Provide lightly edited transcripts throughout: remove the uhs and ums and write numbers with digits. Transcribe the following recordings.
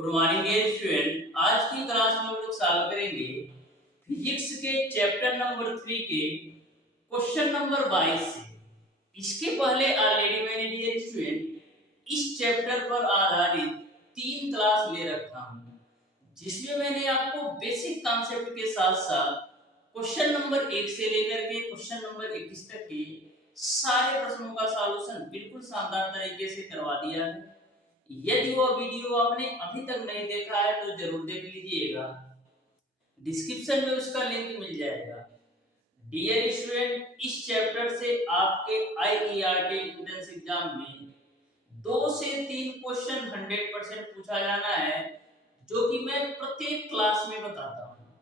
Good morning dear student. आज की class में हम लोग सॉल्व करेंगे फिजिक्स के चैप्टर नंबर 3 के क्वेश्चन नंबर 22 से। इसके पहले ऑलरेडी मैंने डियर स्टूडेंट इस चैप्टर पर आधारित 3 क्लास ले रखा हूं, जिसमें मैंने आपको बेसिक कॉन्सेप्ट के साथ साथ क्वेश्चन नंबर 1 से लेकर के क्वेश्चन नंबर 21 तक के सारे प्रश्नों का सॉल्यूशन बिल्कुल शानदार तरीके से करवा दिया है। यदि वो वीडियो आपने अभी तक नहीं देखा है तो जरूर देख लीजिएगा, डिस्क्रिप्शन में उसका लिंक मिल जाएगा। डियर स्टूडेंट, इस चैप्टर से आपके आईईआरटी एंट्रेंस एग्जाम में 2 से 3 क्वेश्चन 100% पूछा जाना है, जो कि मैं प्रत्येक क्लास में बताता हूँ।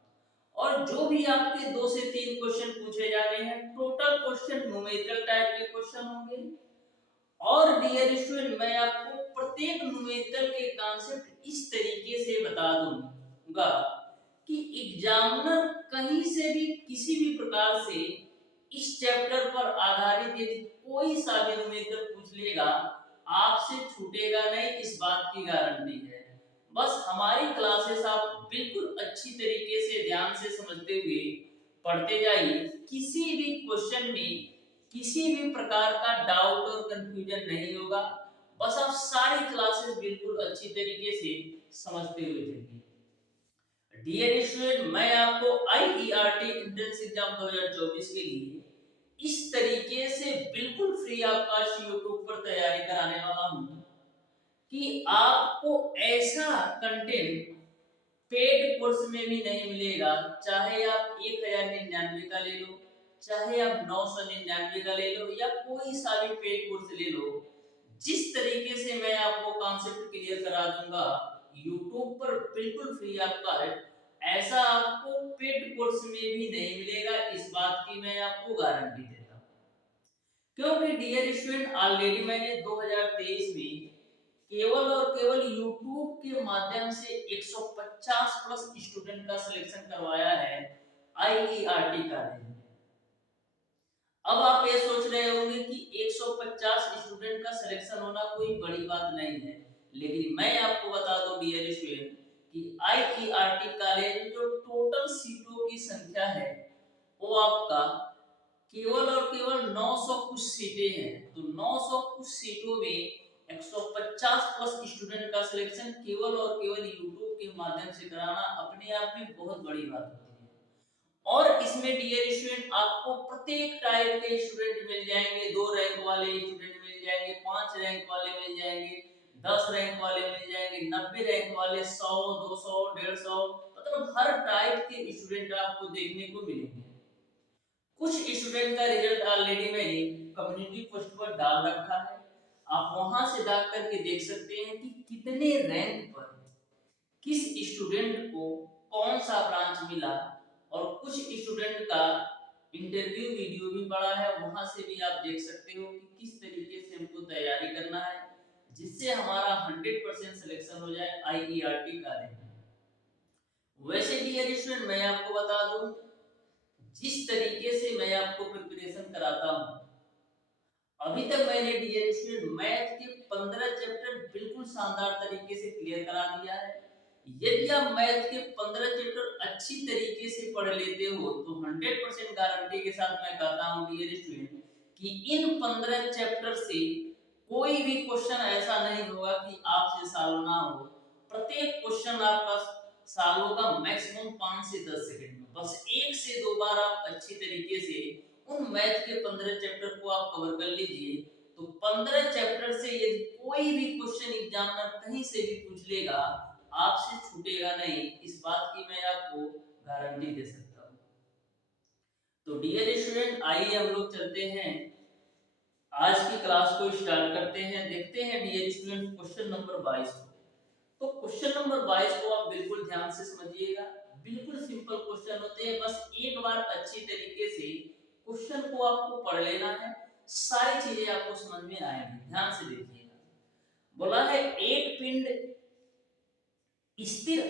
और जो भी आपके 2 से 3 क्वेश्चन पूछे जाने हैं, टोटल क्वेश्चन न्यूमेरिकल टाइप के क्वेश्चन होंगे। और डियर स्टूडेंट, मैं आपको प्रत्येक न्यूमेरिकल के कॉन्सेप्ट इस तरीके से बता दूंगा कि एग्जामिनर कहीं से भी किसी भी प्रकार से इस चैप्टर पर आधारित यदि कोई सा भी न्यूमेरिकल पूछ लेगा, आपसे छूटेगा नहीं, इस बात की गारंटी है। बस हमारी क्लासेस आप बिल्कुल अच्छी तरीके से ध्यान से समझते हुए पढ़ते जाइए। किसी भी क्वेश्चन में किसी भी प्रकार का डाउट और कंफ्यूजन नहीं होगा। बस आप सारी क्लासेस बिल्कुल अच्छी तरीके से समझते हुए चलिए। डियर स्टूडेंट, मैं आपको आईईआरटी एंट्रेंस एग्जाम 2024 के लिए इस तरीके से बिल्कुल फ्री ऑफ कॉस्ट यूट्यूब पर तैयारी कराने वाला हूं कि आपको ऐसा कंटेंट पेड कोर्स में भी नहीं मिलेगा। चाहे आप 1099 का ले लो, चाहे आप 999 का ले लो, या कोई सा भी पेड कोर्स ले लो, जिस तरीके से मैं आपको कॉन्सेप्ट क्लियर करा दूंगा यूट्यूब पर बिल्कुल फ्री ऑफ कॉस्ट, ऐसा आपको पेड कोर्स में भी नहीं मिलेगा। इस बात की मैं आपको गारंटी देता हूँ, क्योंकि डियर स्टूडेंट ऑलरेडी मैंने 2023 में केवल और केवल YouTube के माध्यम से 150 प्लस स्टूडेंट का सिलेक्शन करवाया है आईईआरटी कॉलेज में। अब आप ये सोच रहे होंगे कि 150 स्टूडेंट का सिलेक्शन होना कोई बड़ी बात नहीं है, लेकिन मैं आपको बता दूं डियर स्टूडेंट कि आईईआरटी कॉलेज में जो टोटल सीटों की संख्या है वो आपका केवल और केवल 900 कुछ सीटें हैं। तो 900 कुछ सीटों में 150 प्लस स्टूडेंट का सिलेक्शन केवल और केवल यूट्यूब के माध्यम से कराना अपने आप में बहुत बड़ी बात होती है। और इसमें डियर स्टूडेंट आपको प्रत्येक टाइप के स्टूडेंट मिल जाएंगे। 2 रैंक वाले स्टूडेंट मिल जाएंगे, 5 रैंक वाले मिल जाएंगे, 10 रैंक वाले मिल जाएंगे, 90 रैंक वाले, 100, 200, 150, मतलब हर टाइप के स्टूडेंट आपको देखने को मिलेंगे। कुछ स्टूडेंट का रिजल्ट ऑलरेडी मैंने कम्युनिटी पोस्ट पर डाल रखा है, आप वहां से डाल करके देख सकते हैं कि कितने रैंक पर किस स्टूडेंट को कौन सा ब्रांच मिला। और कुछ स्टूडेंट का इंटरव्यू वीडियो भी पड़ा है, वहां से भी आप देख सकते हो कि किस तरीके से हमको तैयारी करना है, जिससे हमारा 100% सिलेक्शन हो जाए आईईआरटी कॉलेज में। वैसे डियर स्टूडेंट, मैं आपको बता दूं, जिस तरीके से मैं आपको प्रिपरेशन कराता हूं, अभी तक मैंने डियर स्टूडेंट मैथ के 15 चैप्टर बिल्कुल शानदार तरीके से क्लियर करा दिया है। यदि आप मैथ के 15 चैप्टर अच्छी तरीके से पढ़ लेते हो तो 100% गारंटी के साथ मैं कहता हूं डियर स्टूडेंट कि इन 15 चैप्टर से कोई भी क्वेश्चन ऐसा नहीं होगा कि आपसे सॉल्व ना हो। प्रत्येक क्वेश्चन आपका सॉल्व होगा मैक्सिमम 5 से 10 सेकंड में। बस 1 से 2 बार आप अच्छी तरीके से उन मैथ के 15 चैप्टर को आप कवर कर लीजिए, तो 15 चैप्टर से यदि कोई भी क्वेश्चन एग्जामिनर कहीं से भी पूछ लेगा, आपसे छूटेगा नहीं, इस बात की मैं आपको गारंटी दे सकता हूं। तो डियर स्टूडेंट, आइए हम लोग चलते हैं, आज की क्लास को स्टार्ट करते हैं। देखते हैं डियर स्टूडेंट क्वेश्चन नंबर 22 को। तो क्वेश्चन नंबर 22 को आप बिल्कुल ध्यान से समझिएगा। बिल्कुल सिंपल क्वेश्चन होते हैं, बस एक बार अच्छी तरीके से क्वेश्चन को आपको पढ़ लेना है, सारी चीजें आपको समझ में आएंगी। ध्यान से देखिएगा। बोला है एक पिंड स्थिर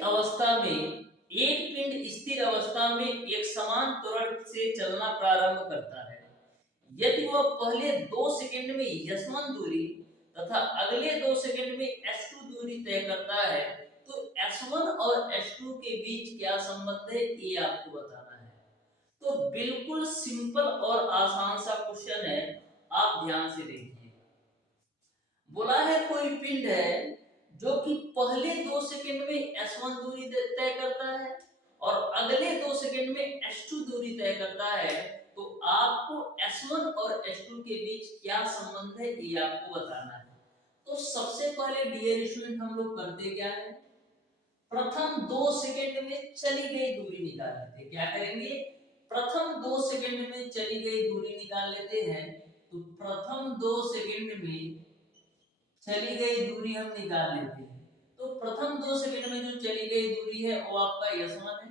अवस्था में एक समान त्वरण से चलना प्रारंभ करता है। यदि वह पहले 2 सेकंड में s1 दूरी तथा अगले 2 सेकंड में s2 दूरी तय करता है, तो S1 और S2 के बीच क्या संबंध है ये आपको बताना है। तो बिल्कुल सिंपल और आसान सा क्वेश्चन है, आप ध्यान से देखिए। बोला है कोई पिंड है जो कि पहले 2 सेकंड में S1 दूरी तय करता है और अगले 2 सेकंड में S2 दूरी तय करता है, तो आपको S1 और S2 के बीच क्या संबंध है ये आपको बताना है। तो सबसे पहले डियर स्टूडेंट हम लोग करते क्या है, प्रथम 2 सेकंड में चली गई दूरी निकाल लेते हैं। क्या करेंगे, प्रथम 2 सेकंड में चली गई दूरी निकाल लेते हैं। तो प्रथम 2 सेकंड में चली गई दूरी हम निकाल लेते हैं। तो प्रथम 2 सेकंड में जो चली गई दूरी है वो आपका S1 है।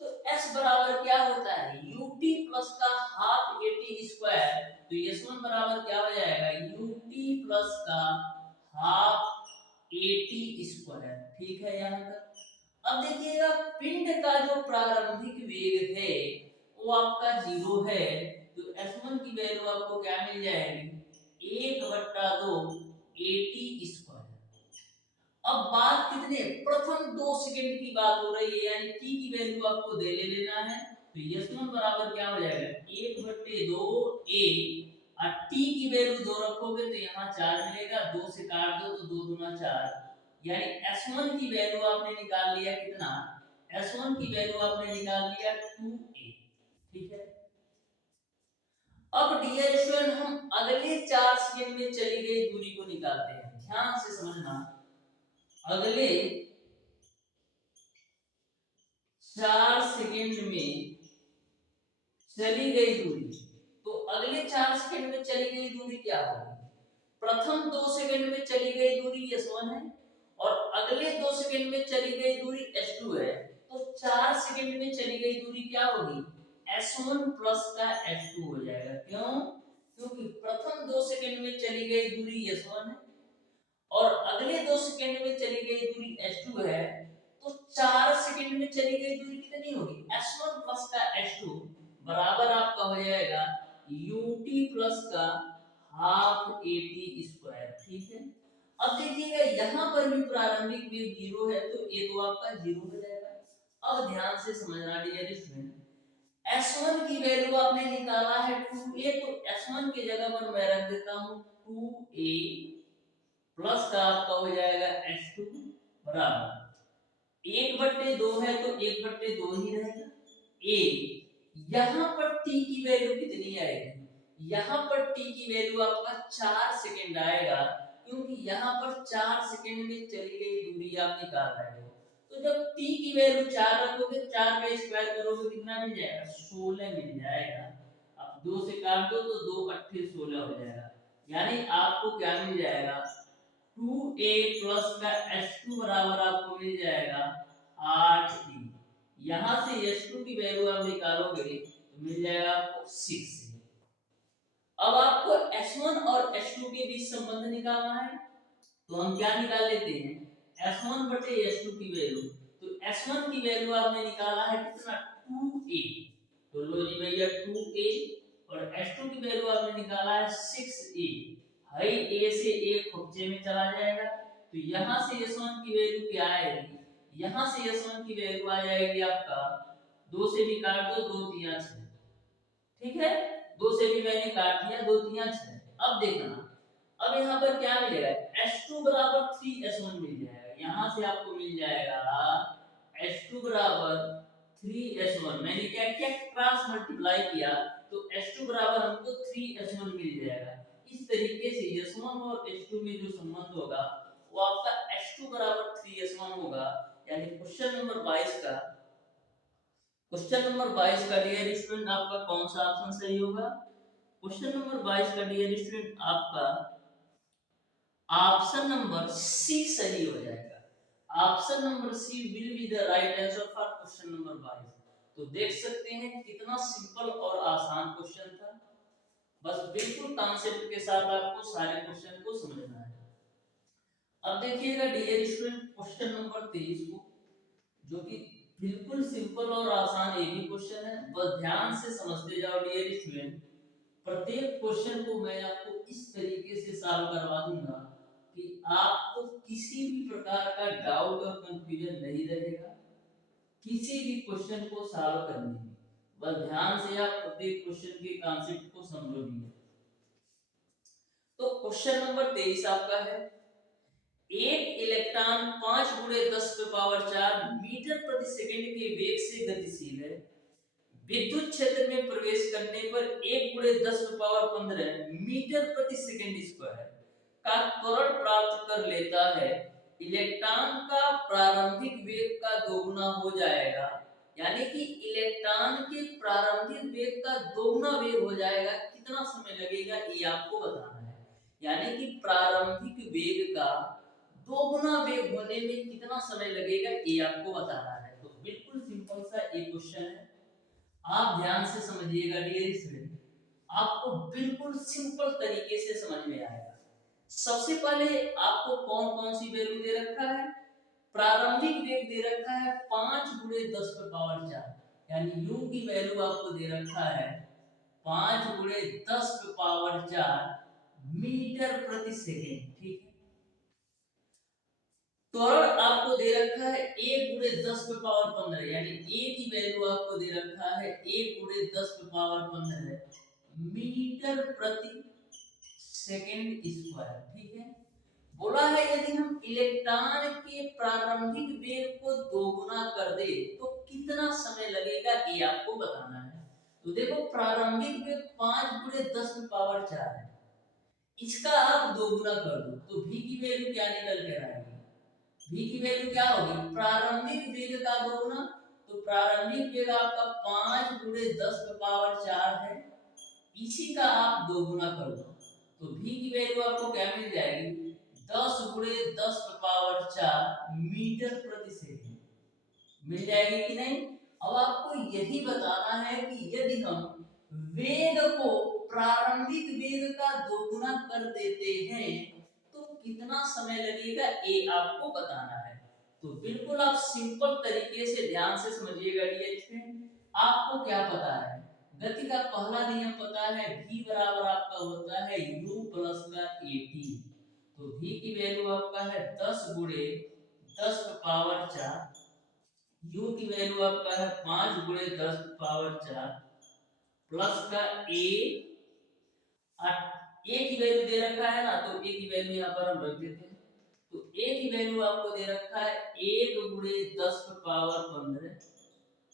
तो S बराबर क्या होता है, ut प्लस का हाफ at स्क्वायर। तो S1 बराबर क्या हो जाएगा, ut प्लस का हाफ at स्क्वायर। ठीक है यहाँ तक। अब देखिएगा पिंड का जो प्रारंभिक वेग है वो आपका 0 है। तो S1 की वैल्यू आपको क्या मिल जाएगी, 1/2 at स्क्वायर। अब बात कितने, प्रथम 2 सेकंड की बात हो रही है, यानी t की वैल्यू आपको दे लेना है। तो S1 बराबर क्या हो जाएगा, 1/2 a, और t की वैल्यू 2 रखोगे तो यहाँ 4 मिलेगा, 2 से काट दो तो 2 दूना 4, यानी S1 की वैल्यू आपने निकाल लिया कितना, S1 की वैल्यू आपने निकाल लिया 2a। ठीक है। अब डियर स्टूडेंट हम अगले 4 सेकंड में चली गई दूरी को निकालते हैं, ध्यान से समझना। अगले 4 सेकंड में चली गई दूरी, तो अगले 4 सेकंड में चली गई दूरी क्या होगी, प्रथम 2 सेकंड में चली गई दूरी S1 है और अगले 2 सेकंड में चली गई दूरी S2 है। तो 4 सेकंड में चली गई दूरी क्या होगी, S1 प्लस का S2 हो जाएगा। क्यों, क्योंकि प्रथम 2 सेकंड में चली गई दूरी S1 है और अगले 2 सेकंड में चली गई दूरी S2 है। तो 4 सेकंड में चली गई दूरी कितनी होगी, S1 प्लस का S2 बराबर आपका हो जाएगा ut प्लस का हाफ at स्क्वायर। ठीक है। अब देखिएगा यहाँ पर भी प्रारंभिक वेग 0 है, तो ये तो आपका 0 हो जाएगा। अब ध्यान से समझना डियर स्टूडेंट, S1 की वैल्यू आपने निकाला है 2a, तो S1 की जगह पर मैं रख देता हूँ 2a प्लस का आपका हो जाएगा S2 बराबर 1/2 है, तो 1/2 ही रहेगा। a यहाँ पर t की वैल्यू कितनी आएगी, यहाँ पर t की वैल्यू आपका 4 सेकंड आएगा, क्योंकि यहाँ पर 4 सेकंड में चली गई दूरी आप निकाल रहे हो। तो जब t की वैल्यू 4 रखोगे, 4 का स्क्वायर करोगे कितना मिल जाएगा, 16 मिल जाएगा। अब 2 से काट दो तो 2 8 16 हो जाएगा, यानी आपको क्या मिल जाएगा, 2a प्लस का S2 बराबर आपको मिल जाएगा 8a। यहां से S2 की वैल्यू आप निकालोगे तो मिल जाएगा आपको 6। अब आपको S1 और S2 के बीच संबंध निकालना है, तो हम क्या निकाल लेते हैं, S1 बटे S2 की वैल्यू। तो S1 की वैल्यू आपने निकाला है कितना, 2a, तो लो जी भैया 2a, और S2 की वैल्यू आपने निकाला है 6a। हाई a से a खुपचे में चला जाएगा, तो यहां से S1 की वैल्यू क्या आएगी, यहां से S1 की वैल्यू आ जाएगी आपका 2 से भी काट दो 2 3 6। ठीक है, 2 से भी मैंने काट दिया, 2 3 6। अब देखना, अब यहाँ पर क्या मिलेगा, S2 बराबर 3S1 मिल जाएगा। यहाँ से आपको मिल जाएगा S2 बराबर 3S1। मैंने क्या किया, क्रॉस मल्टीप्लाई किया, तो S2 बराबर हमको 3S1 मिल जाएगा। इस तरीके से S1 और S2 में जो संबंध होगा वो आपका S2 बराबर 3S1 होगा। यानी क्वेश्चन नंबर 22 का डियर स्टूडेंट आपका कौन सा ऑप्शन सही होगा, क्वेश्चन नंबर 22 का डियर स्टूडेंट आपका ऑप्शन नंबर सी सही हो जाएगा। Option number C will be the right answer for question number 22। तो देख सकते हैं कितना सिंपल और आसान क्वेश्चन था। बस बिल्कुल कॉन्सेप्ट के साथ आपको सारे क्वेश्चन को समझना है। अब देखिएगा डियर स्टूडेंट क्वेश्चन नंबर 23 को, जो कि बिल्कुल सिंपल और आसान एक ही क्वेश्चन है, बस ध्यान से समझते जाओ डियर स्टूडेंट। प्रत्येक क्वेश्चन को मैं आपको इस तरीके से सॉल्व करवा दूंगा कि आपको किसी भी प्रकार का डाउट और कंफ्यूजन रहेगा किसी भी क्वेश्चन को सॉल्व करने में। बस ध्यान से आप प्रत्येक क्वेश्चन के कॉन्सेप्ट को समझो भी। तो क्वेश्चन नंबर 23 आपका है, एक इलेक्ट्रॉन 5 गुणे 10⁴ मीटर प्रति सेकंड के वेग से गतिशील है। विद्युत क्षेत्र में प्रवेश करने पर 1 गुणे 10⁻15 मीटर प्रति सेकंड स्क्वायर का त्वरण प्राप्त कर लेता है। इलेक्ट्रॉन का प्रारंभिक वेग का दोगुना हो जाएगा, यानी कि इलेक्ट्रॉन के प्रारंभिक वेग का दोगुना वेग हो जाएगा, कितना समय लगेगा ये आपको बताना है। यानी कि प्रारंभिक वेग का दोगुना वेग होने में कितना समय लगेगा ये आपको बताना है। तो बिल्कुल सिंपल सा एक क्वेश्चन है, आप ध्यान से समझिएगा डियर स्टूडेंट, आपको बिल्कुल सिंपल तरीके से समझ में आएगा। सबसे पहले आपको कौन कौन सी वैल्यू दे रखा है, प्रारंभिक वेग दे रखा है 5 गुणे 10⁴, यानी u की वैल्यू आपको दे रखा है 5 गुणे 10⁴ मीटर प्रति सेकंड, ठीक है। त्वरण आपको दे रखा है 1 गुणे 10⁻15, यानी a की वैल्यू आपको दे रखा है 1 गुणे 10⁻15 मीटर प्रति सेकंड स्क्वायर, ठीक है। बोला है यदि हम इलेक्ट्रॉन के प्रारंभिक वेग को दोगुना कर दे तो कितना समय लगेगा ये आपको बताना है। तो देखो प्रारंभिक वेग 5 गुणे 10⁴ है, इसका आप दोगुना कर दो तो v की वैल्यू क्या निकल के आएगी, v की वैल्यू क्या होगी, प्रारंभिक वेग का दोगुना। तो प्रारंभिक वेग आपका 5 गुणे 10⁴ है, इसी का आप दोगुना कर दो तो v की वैल्यू आपको क्या मिल जाएगी, 10 गुणे 10⁴ मीटर प्रति सेकंड मिल जाएगी कि नहीं। अब आपको यही बताना है कि यदि हम वेग को प्रारंभिक वेग का दोगुना कर देते हैं तो कितना समय लगेगा ये आपको बताना है। तो बिल्कुल आप सिंपल तरीके से ध्यान से समझिएगा डियर स्टूडेंट, आपको क्या पता है, गति का पहला नियम पता है, v बराबर आपका होता है u प्लस का at। तो v की वैल्यू आपका है 10 गुणे 10⁴, u की वैल्यू आपका है 5 गुणे 10⁴ प्लस का a की वैल्यू दे रखा है ना, तो a की वैल्यू यहाँ पर हम रख देते हैं। तो a की वैल्यू आपको दे रखा है 1 गुणे 10⁻15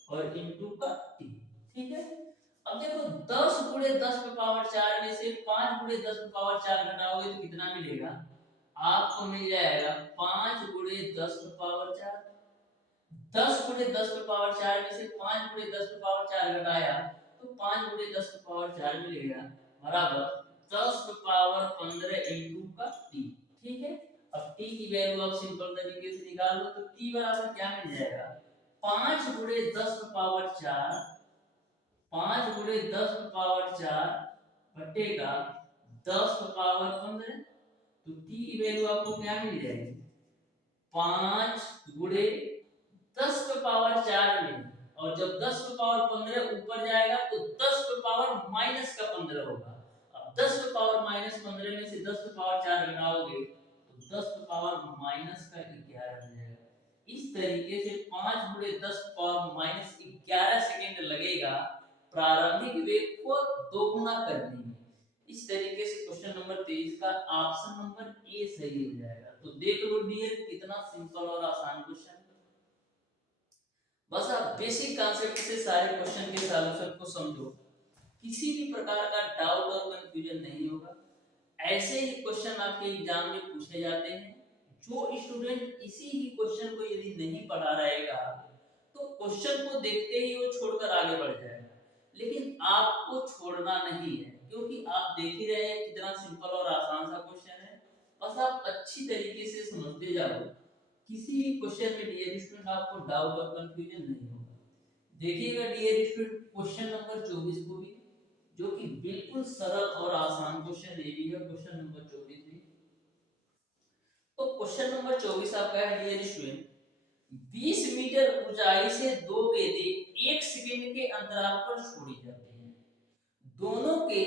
और इनटू का t, ठीक है। अब देखो 10 गुणे 10⁴ में से 5 गुणे 10⁴ घटाओगे तो कितना मिलेगा, आपको मिल जाएगा 5 गुणे 10⁴। 10 गुणे 10⁴ में से 5 गुणे 10⁴ घटाया तो 5 गुणे 10⁴ मिलेगा बराबर 10⁻15 इनटू का t, ठीक है। अब t की वैल्यू आप सिंपल तरीके से निकाल लो तो t बराबर क्या मिल जाएगा, 5 गुणे 10⁴, 5 गुणे 10⁴ बटेगा 10⁻15। तो t की वैल्यू आपको क्या मिल जाएगी, 5 गुणे 10⁻⁴ में, और जब 10⁻15 ऊपर जाएगा तो 10⁻⁻15 होगा। अब 10⁻⁻15 में से 10⁻⁴ घटाओगे तो 10⁻⁻11 हो जाएगा। इस तरीके से 5 गुणे 10⁻⁻11 सेकंड लगेगा प्रारंभिक वेग को दोगुना करने में। इस तरीके से क्वेश्चन नंबर 23 का ऑप्शन नंबर ए सही हो जाएगा। तो देख लो डियर कितना सिंपल और आसान क्वेश्चन। बस आप बेसिक कॉन्सेप्ट से सारे क्वेश्चन के सॉल्यूशन को समझो, किसी भी प्रकार का डाउट और कंफ्यूजन नहीं होगा। ऐसे ही क्वेश्चन आपके एग्जाम में पूछे जाते हैं। जो स्टूडेंट इसी ही क्वेश्चन को यदि नहीं पढ़ा रहेगा तो क्वेश्चन को देखते ही वो छोड़कर आगे बढ़ जाएगा, लेकिन आपको छोड़ना नहीं है, क्योंकि आप देख ही रहे हैं कितना सिंपल और आसान सा क्वेश्चन है। बस आप अच्छी तरीके से समझते जाओ, किसी भी क्वेश्चन में डियर स्टूडेंट आपको डाउट और कंफ्यूजन नहीं होगा। देखिएगा डियर स्टूडेंट क्वेश्चन नंबर 24 को भी, जो कि बिल्कुल सरल और आसान क्वेश्चन ये भी है, क्वेश्चन नंबर 24 भी। तो क्वेश्चन नंबर 24 आपका है डियर स्टूडेंट, 20 मीटर ऊंचाई से दो गेंदें 1 सेकंड के अंतराल पर छोड़ी जाती हैं। दोनों के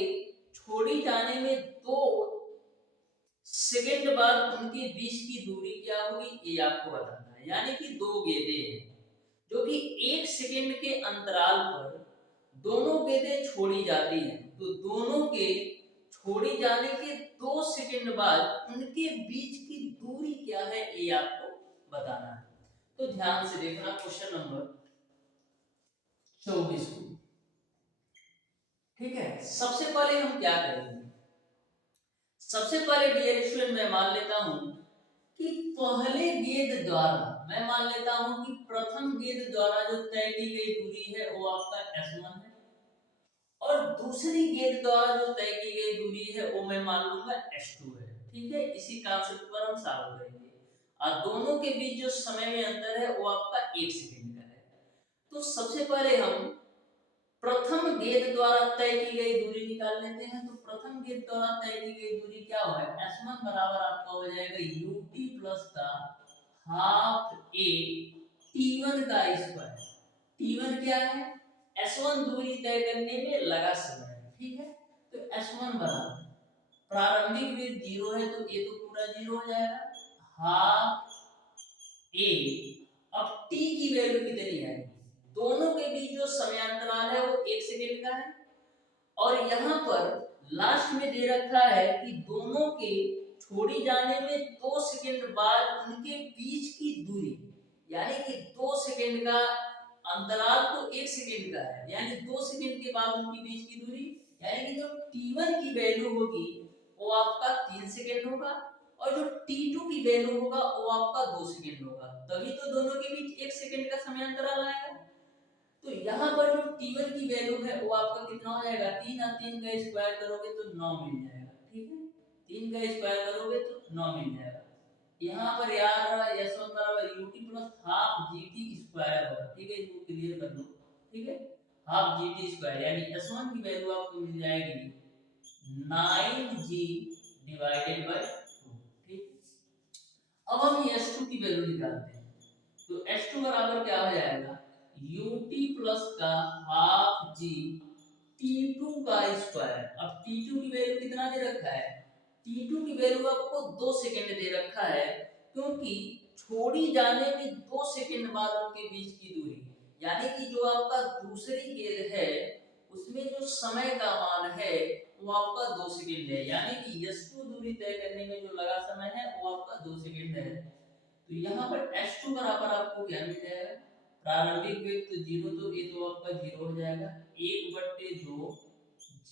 छोड़ी जाने में 2 सेकंड बाद उनके बीच की दूरी क्या होगी ये आपको बताना है। यानी कि दो गेंदें हैं जो कि 1 सेकेंड के अंतराल पर दोनों गेंदें छोड़ी जाती हैं, तो दोनों के छोड़ी जाने के 2 सेकेंड बाद उनके बीच की दूरी क्या है ये आपको बताना है। तो ध्यान से देखना क्वेश्चन नंबर 24 को। ठीक है, सबसे पहले हम क्या करेंगे, सबसे पहले डियर स्टूडेंट मैं मान लेता हूं कि पहले गेंद द्वारा, मैं मान लेता हूं कि प्रथम गेंद द्वारा जो तय की गई दूरी है वो आपका S1 है और दूसरी गेंद द्वारा जो तय की गई दूरी है वो मैं मान लूंगा S2 है। ठीक है, इसी कॉन्सेप्ट पर हम सॉल्व करेंगे और दोनों के बीच जो समय में अंतर है वो आपका 1 सेकेंड का है। तो सबसे पहले हम प्रथम गेंद द्वारा तय की गई दूरी निकाल लेते हैं। तो प्रथम गेंद द्वारा तय की गई दूरी क्या होगा, S1 बराबर आपका हो जाएगा UT प्लस का हाफ A T1 का स्क्वायर। T1 क्या है, S1 दूरी तय करने में लगा समय है। ठीक है, तो S1 बराबर प्रारंभिक वेग 0 है तो ये तो पूरा 0 हो जाएगा, हाफ A। अब T की वैल्यू कितनी है, दोनों के बीच जो समयांतराल है वो 1 सेकेंड का है और यहाँ पर लास्ट में दे रखा है कि दोनों के छोड़ी जाने में 2 सेकेंड बाद उनके बीच की दूरी, यानी कि 2 सेकेंड का अंतराल तो 1 सेकेंड का है, यानी 2 सेकेंड के बाद उनके बीच की दूरी, यानी कि जो T1 की वैल्यू होगी वो आपका 3 सेकेंड होगा और जो T2 की वैल्यू होगा वो आपका 2 सेकेंड होगा, तभी तो दोनों के बीच 1 सेकेंड का समय अंतराल आएगा। तो यहाँ पर जो T1 की वैल्यू है वो आपका कितना हो जाएगा, 3 और 3 का स्क्वायर करोगे तो 9 मिल जाएगा। ठीक है, 3 का स्क्वायर करोगे तो 9 मिल जाएगा। यहाँ पर याद रहा S1 बराबर UT plus half GT square होगा। ठीक है, इसको क्लियर कर लो। ठीक है, हाफ GT स्क्वायर यानी S1 की वैल्यू आपको मिल जाएगी 9G डिवाइडेड बाय 2। ठीक, अब हम S2 की वैल्यू निकालते हैं। तो S2 बराबर क्या हो जाएगा, UT प्लस का हाफ G T2 का स्क्वायर। अब T2 की वैल्यू कितना दे रखा है, T2 की वैल्यू आपको 2 सेकेंड दे रखा है क्योंकि छोड़ी जाने में 2 सेकेंड बाद उनके बीच की दूरी, यानी कि जो आपका दूसरी गेंद है उसमें जो समय का मान है वो आपका 2 सेकेंड है, यानी कि S2 दूरी तय करने में जो लगा समय है वो आपका 2 सेकेंड है। तो यहाँ पर S2 बराबर आपको क्या मिल जाएगा, प्रारंभिक वेग तो 0 तो ये तो आपका 0 हो जाएगा, 1/2 G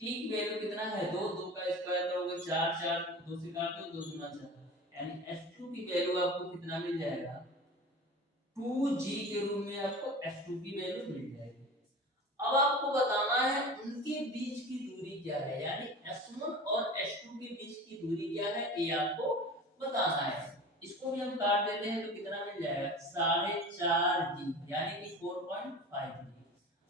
T की वैल्यू कितना है 2, 2 का स्क्वायर करोगे 4, 4 2 से काट दो 2 दूना 4, यानी S2 की वैल्यू आपको कितना मिल जाएगा 2G के रूप में आपको S2 की वैल्यू मिल जाएगी। अब आपको बताना है उनके बीच की दूरी क्या है, यानी S1 और S2 के बीच की दूरी क्या है ये आपको बताना है। इसको भी हम काट देते हैं तो कितना मिल जाएगा 4.5G यानी कि 4.5G।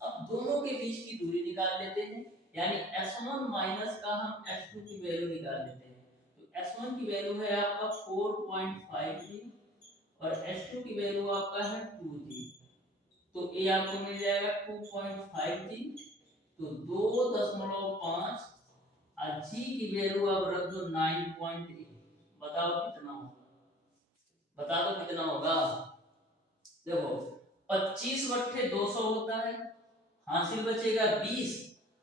अब दोनों के बीच की दूरी निकाल लेते हैं, यानी S1 माइनस का हम S2 की वैल्यू निकाल लेते हैं। तो S1 की वैल्यू है आपका 4.5G और S2 की वैल्यू आपका है 2G, तो ये आपको मिल जाएगा 2.5G, तो 2.5 और G की वैल्यू आप रख दो 9.8। बताओ कितना होगा, बता दो कितना होगा। देखो 25/200 होता है, हासिल बचेगा 20।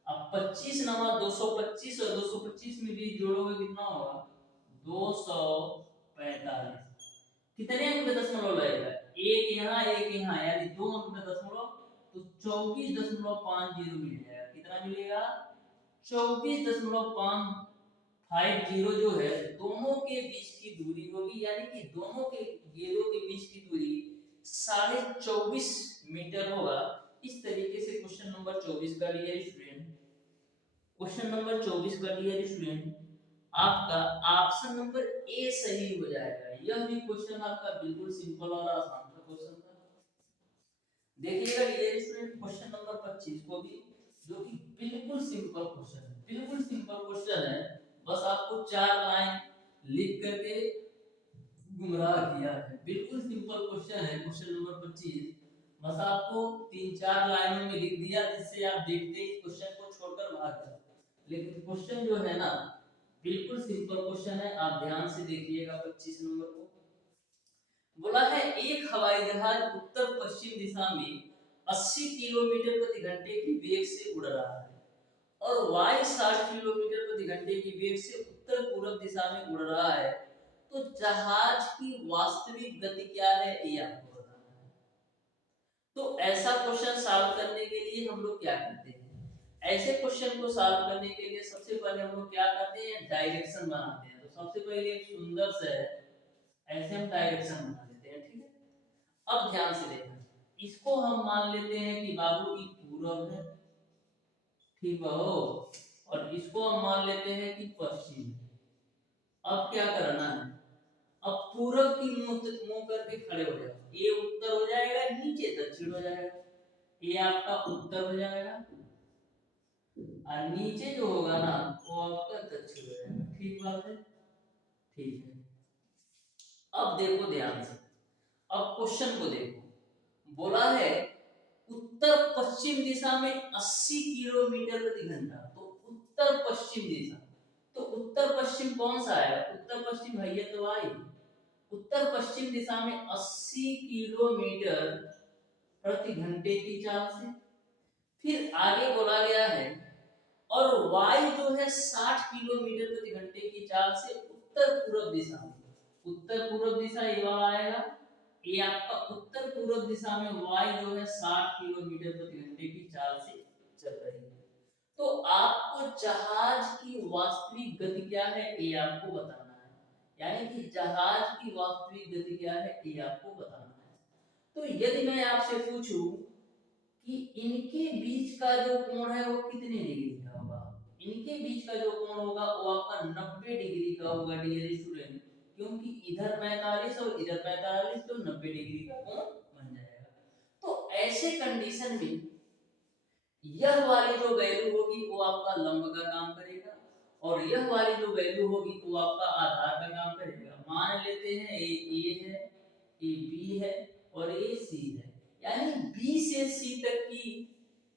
अब 25 नमा 225 और 225 में 20 जोड़ोगे कितना होगा 245। कितने अंक पे दशमलव लगेगा, एक यहाँ एक यहाँ, यानी 2 अंक पे दशमलव, तो 24.50 मिल जाएगा। कितना मिलेगा 24.550 जो है दोनों के बीच की दूरी होगी, यानी कि दोनों के गेंदों के बीच की दूरी 24.5 मीटर होगा। इस तरीके से क्वेश्चन नंबर 24 का डियर स्टूडेंट, क्वेश्चन नंबर 24 का डियर स्टूडेंट आपका ऑप्शन नंबर ए सही हो जाएगा। यह भी क्वेश्चन आपका बिल्कुल सिंपल और आसान सा क्वेश्चन था। देखिएगा डियर स्टूडेंट क्वेश्चन नंबर 25 को भी, जो कि बिल्कुल सिंपल क्वेश्चन है, बिल्कुल सिंपल क्वेश्चन है, बस आपको 4 लाइन लिख करके गुमराह किया है। बिल्कुल सिंपल क्वेश्चन है क्वेश्चन नंबर 25, बस आपको 3-4 लाइनों में लिख दिया जिससे आप देखते ही क्वेश्चन को छोड़कर भाग जाते। लेकिन क्वेश्चन जो है ना बिल्कुल सिंपल क्वेश्चन है, आप ध्यान से देखिएगा 25 नंबर को। बोला है एक हवाई जहाज उत्तर पश्चिम दिशा में 80 किलोमीटर प्रति घंटे की वेग से उड़ रहा है और वायु 60 किलोमीटर प्रति घंटे की वेग से उत्तर पूर्व दिशा में उड़ रहा है, तो जहाज की वास्तविक गति क्या है ये आपको बताना है। तो ऐसा क्वेश्चन सॉल्व करने के लिए हम लोग क्या करते हैं, ऐसे क्वेश्चन को सॉल्व करने के लिए सबसे पहले हम लोग क्या करते हैं, डायरेक्शन बनाते हैं। तो सबसे पहले एक सुंदर से ऐसे हम डायरेक्शन बना लेते हैं, ठीक है। अब ध्यान से देखना, इसको हम मान लेते हैं कि बाबू ये पूरब है, ठीक है, और इसको हम मान लेते हैं कि पश्चिम। अब क्या करना है, अब पूरब की मुंह करके खड़े हो जाओ, ये उत्तर हो जाएगा, नीचे दक्षिण हो जाएगा, ये आपका उत्तर हो जाएगा और नीचे जो होगा ना वो आपका दक्षिण हो जाएगा। ठीक बात है, ठीक है। अब देखो ध्यान से, अब क्वेश्चन को देखो, बोला है उत्तर पश्चिम दिशा में 80 किलोमीटर प्रति घंटा। तो उत्तर पश्चिम दिशा, तो उत्तर पश्चिम कौन सा है, उत्तर पश्चिम है ये तो आई, उत्तर पश्चिम दिशा में 80 किलोमीटर प्रति घंटे की चाल से। फिर आगे बोला गया है और वायु जो है 60 किलोमीटर प्रति घंटे की चाल से उत्तर पूर्व दिशा में, उत्तर पूर्व दिशा ये वाला आएगा, ये आपका उत्तर पूर्व दिशा में वायु जो है 60 किलोमीटर प्रति घंटे की चाल से चल रही है। तो आपको जहाज की वास्तविक गति क्या है ये आपको बताना है, यानी कि जहाज की वास्तविक गति क्या है ये आपको बताना है। तो यदि मैं आपसे पूछूं कि इनके बीच का जो कोण है वो कितने डिग्री का होगा, इनके बीच का जो कोण होगा वो आपका 90 डिग्री का होगा डियर स्टूडेंट, क्योंकि इधर 45 और इधर 45, तो 90 डिग्री का कोण बन जाएगा। तो ऐसे कंडीशन में यह वाली जो वैल्यू होगी वो आपका लंब का काम करेगा और यह वाली जो वैल्यू होगी वो आपका आधार का काम करेगा। मान लेते हैं ए है, ए बी है और ए सी है, यानी बी से सी तक की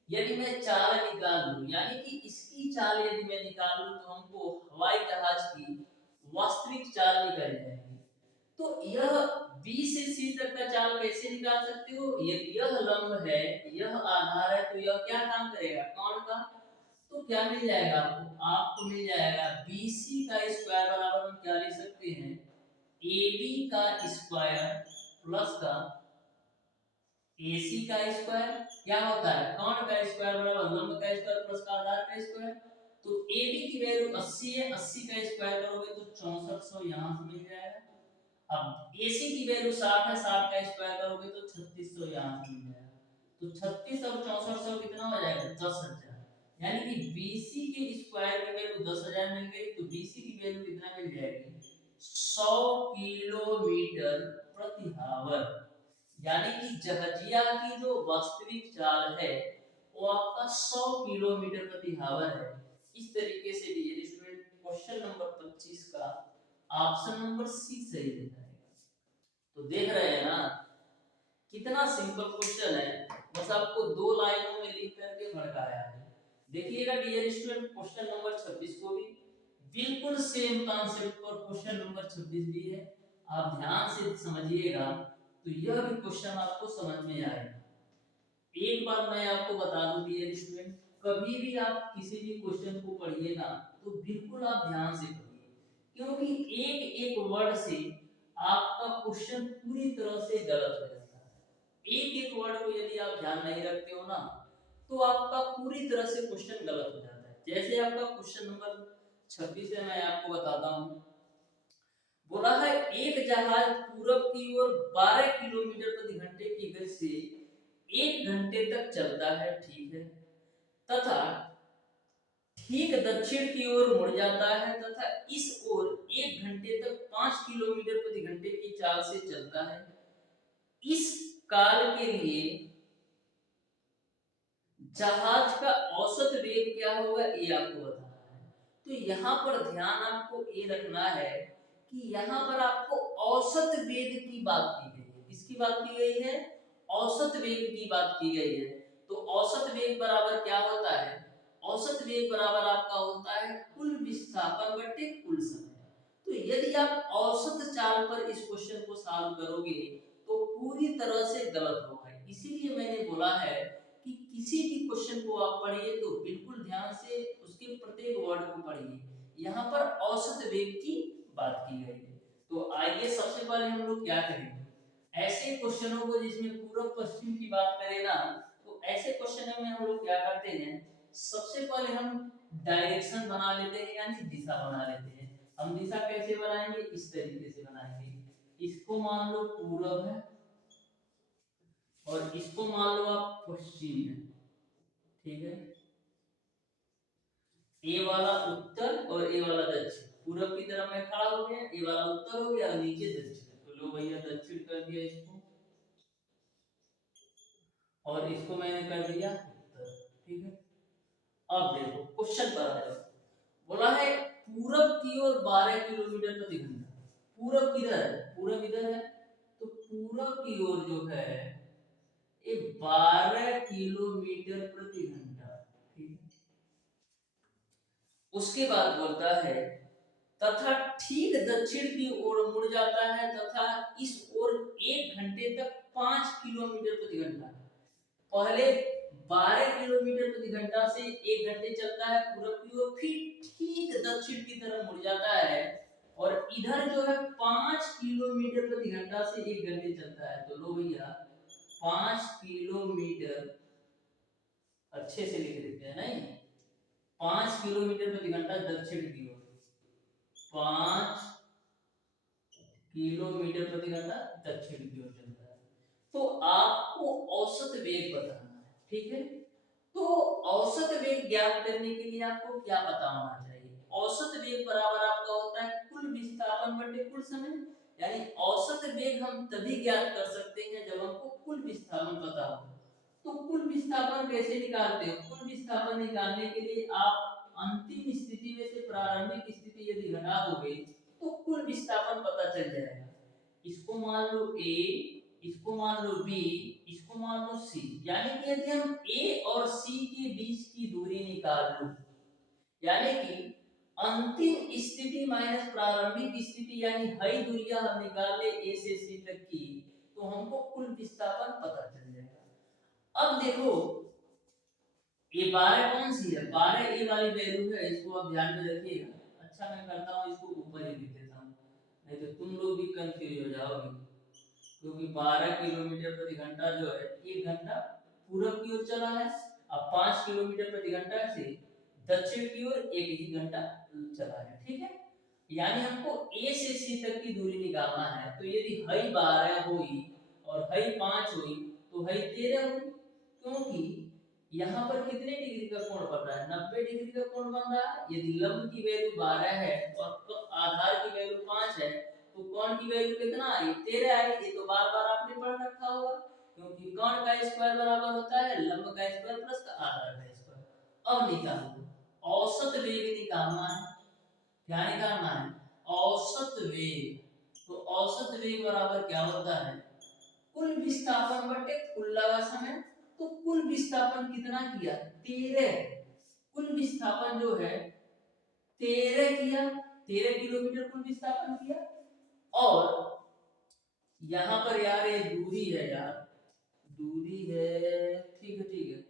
यदि मैं चाल निकाल लूं, यानी कि इसकी चाल यदि मैं निकाल लूं तो हमको हवाई जहाज की वास्तविक चाल निकल जाएगी। तो यह बी से सी तक का चाल कैसे निकाल सकते हो, यदि यह लंब है, यह आधार है, तो यह क्या काम करेगा, कोण का। तो क्या मिल जाएगा आपको, आपको मिल जाएगा BC का स्क्वायर बराबर हम क्या लिख सकते हैं, AB का स्क्वायर प्लस का AC का स्क्वायर। क्या होता है, कोण का स्क्वायर बराबर लंब का स्क्वायर प्लस का आधार का स्क्वायर। तो AB की वैल्यू 80 है, 80 का स्क्वायर करोगे तो 6400 यहां से मिल जाएगा। अब AC की वैल्यू 60 है, 60 का स्क्वायर करोगे तो 3600 यहां से मिल जाएगा। तो 36 और 6400 कितना हो जाएगा, 10000, यानी कि BC के स्क्वायर की वैल्यू 10000 मिल गई। तो BC की वैल्यू कितना मिल जाएगी, 100 किलोमीटर प्रति आवर, यानी कि जहाजिया की जो वास्तविक चाल है वो आपका 100 किलोमीटर प्रति आवर है। इस तरीके से डियर स्टूडेंट क्वेश्चन नंबर 25 का ऑप्शन नंबर सी सही हो जाएगा। तो देख रहे हैं ना कितना सिंपल क्वेश्चन है, बस आपको दो लाइनों में लिख करके भड़काया है। देखिएगा डियर स्टूडेंट क्वेश्चन नंबर 26 को भी बिल्कुल सेम कॉन्सेप्ट पर क्वेश्चन नंबर 26 भी है, आप ध्यान से समझिएगा तो यह भी क्वेश्चन आपको समझ में आएगा। एक बार मैं आपको बता दूं डियर स्टूडेंट, कभी भी आप किसी भी क्वेश्चन को पढ़िए ना तो बिल्कुल आप ध्यान से पढ़िए, क्योंकि एक एक वर्ड से आपका क्वेश्चन पूरी तरह से गलत हो जाता है। एक एक वर्ड को यदि आप ध्यान नहीं रखते हो ना तो आपका पूरी तरह से क्वेश्चन गलत हो जाता है। जैसे आपका क्वेश्चन नंबर 26 है, मैं आपको बताता हूँ। बोला है एक जहाज पूरब की ओर 12 किलोमीटर प्रति घंटे की गति से 1 घंटे तक चलता है, ठीक है, तथा ठीक दक्षिण की ओर मुड़ जाता है तथा इस ओर 1 घंटे तक 5 किलोमीटर प्रति घंटे की चाल से चलता है। इस काल के लिए जहाज का औसत वेग क्या होगा ये आपको बताना है। तो यहाँ पर ध्यान आपको ये रखना है कि यहाँ पर आपको औसत वेग की बात की गई है। किसकी बात की गई है, औसत वेग की बात की गई है। तो औसत वेग बराबर क्या होता है, औसत वेग बराबर आपका होता है कुल विस्थापन बटे कुल समय। तो यदि आप औसत चाल पर इस क्वेश्चन को सॉल्व करोगे तो पूरी तरह से गलत होगा। इसीलिए मैंने बोला है कि किसी भी क्वेश्चन को आप पढ़िए तो बिल्कुल ध्यान से उसके प्रत्येक वर्ड को पढ़िए। यहाँ पर औसत वेग की बात की गई है। तो आइए सबसे पहले हम लोग क्या करेंगे, ऐसे क्वेश्चनों को जिसमें पूर्व पश्चिम की बात करें ना, तो ऐसे क्वेश्चनों में हम लोग क्या करते हैं, सबसे पहले हम डायरेक्शन बना लेते हैं यानी दिशा बना लेते हैं। हम दिशा कैसे बनाएंगे, इस तरीके से बनाएंगे, इसको मान लो पूरब है और इसको मान लो आप पश्चिम है, ठीक है। ए वाला उत्तर और ए वाला दक्षिण, पूरब की तरफ मैं खड़ा हो गया, ए वाला उत्तर हो गया और नीचे दक्षिण, तो लो भैया दक्षिण कर दिया इसको और इसको मैंने कर दिया उत्तर, ठीक है। अब देखो क्वेश्चन पर आ जाओ, बोला है पूरब की ओर 12 किलोमीटर प्रति घंटा। पूरब किधर है, पूरब इधर है, तो पूरब की ओर जो है ये 12 किलोमीटर प्रति घंटा, ठीक है। उसके बाद बोलता है तथा ठीक दक्षिण की ओर मुड़ जाता है तथा इस ओर 1 घंटे तक 5 किलोमीटर प्रति घंटा। पहले 12 किलोमीटर प्रति घंटा से 1 घंटे चलता है पूरब की ओर, फिर ठीक दक्षिण की तरफ मुड़ जाता है और इधर जो है 5 किलोमीटर प्रति घंटा से 1 घंटे चलता है। तो लो भैया 5 किलोमीटर, अच्छे से लिख देते हैं नहीं, 5 किलोमीटर प्रति घंटा दक्षिण की ओर, 5 किलोमीटर प्रति घंटा दक्षिण की ओर चलता है। तो आपको औसत वेग बताना है, ठीक है। तो औसत वेग ज्ञात करने के लिए आपको क्या पता होना चाहिए, औसत वेग बराबर आपका होता है कुल विस्थापन बटे कुल समय। यानी औसत वेग हम तभी ज्ञात कर सकते हैं जब हमको कुल विस्थापन पता हो। तो कुल विस्थापन कैसे निकालते हो, कुल विस्थापन निकालने के लिए आप अंतिम स्थिति में से प्रारंभिक स्थिति यदि घटा दोगे तो कुल विस्थापन पता चल जाएगा। इसको मान लो ए, इसको मान लो बी, इसको मान लो सी। यानी कि यदि हम ए और सी के बीच की दूरी निकाल लो, यानी कि अंतिम स्थिति माइनस प्रारंभिक स्थिति यानी हई दूरियां हम निकाल ले ए से सी तक की, तो हमको कुल विस्थापन पता चल जाएगा। अब देखो ये 12 कौन सी है, 12 ए वाली वैल्यू है, इसको आप ध्यान में रखिएगा। अच्छा मैं करता हूँ इसको ऊपर ही लिख देता हूँ, नहीं तो तुम लोग भी कंफ्यूज हो जाओगे, क्योंकि 12 किलोमीटर प्रति घंटा जो है 1 घंटा पूरब की ओर चला है, अब 5 किलोमीटर प्रति घंटा से दक्षिण की ओर 1 ही घंटा चला है, ठीक है। यानी हमको ए से सी तक की दूरी निकालना है। तो यदि हई 12 हुई और हई 5 हुई तो हई 13 हुई, क्योंकि यहाँ पर कितने डिग्री का कोण बन रहा है, 90 डिग्री का कोण बन रहा है। यदि लंब की वैल्यू 12 है और आधार की वैल्यू 5 है तो कोण की वैल्यू कितना आई, 13 आई। ये तो बार बार आपने पढ़ रखा होगा, क्योंकि कोण का स्क्वायर बराबर होता है लंब का स्क्वायर प्लस आधार का स्क्वायर। अब निकालो औसत वेग निकालना है, क्या निकालना है, औसत वेग। तो औसत वेग बराबर क्या होता है, कुल विस्थापन बटे कुल लगा समय। तो कुल विस्थापन कितना किया, 13। कुल विस्थापन जो है 13 किया, 13 किलोमीटर कुल विस्थापन किया। और यहाँ पर यार ये दूरी है यार, दूरी है, ठीक है ठीक है,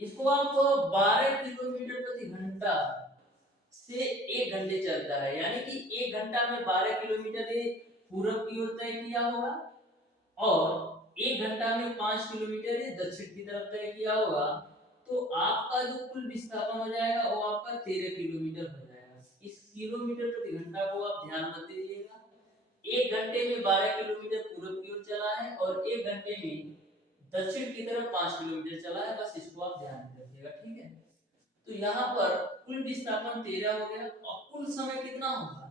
इसको आप 12 किलोमीटर प्रति घंटा से 1 घंटे चलता है, यानी कि 1 घंटा में 12 किलोमीटर पूरब की ओर तय किया होगा और 1 घंटा में 5 किलोमीटर दक्षिण की तरफ तय किया होगा। तो आपका जो कुल विस्थापन हो जाएगा वो आपका 13 किलोमीटर हो जाएगा। इस किलोमीटर प्रति घंटा को आप ध्यान मत दीजिएगा। 1 घंटे में 12 किलोमीटर पूरब की ओर चला है और 1 घंटे में दक्षिण की तरफ 5 किलोमीटर चला है, बस इसको आप ध्यान में रखिएगा, ठीक है। तो यहाँ पर कुल विस्थापन 13 हो गया और कुल समय कितना होगा,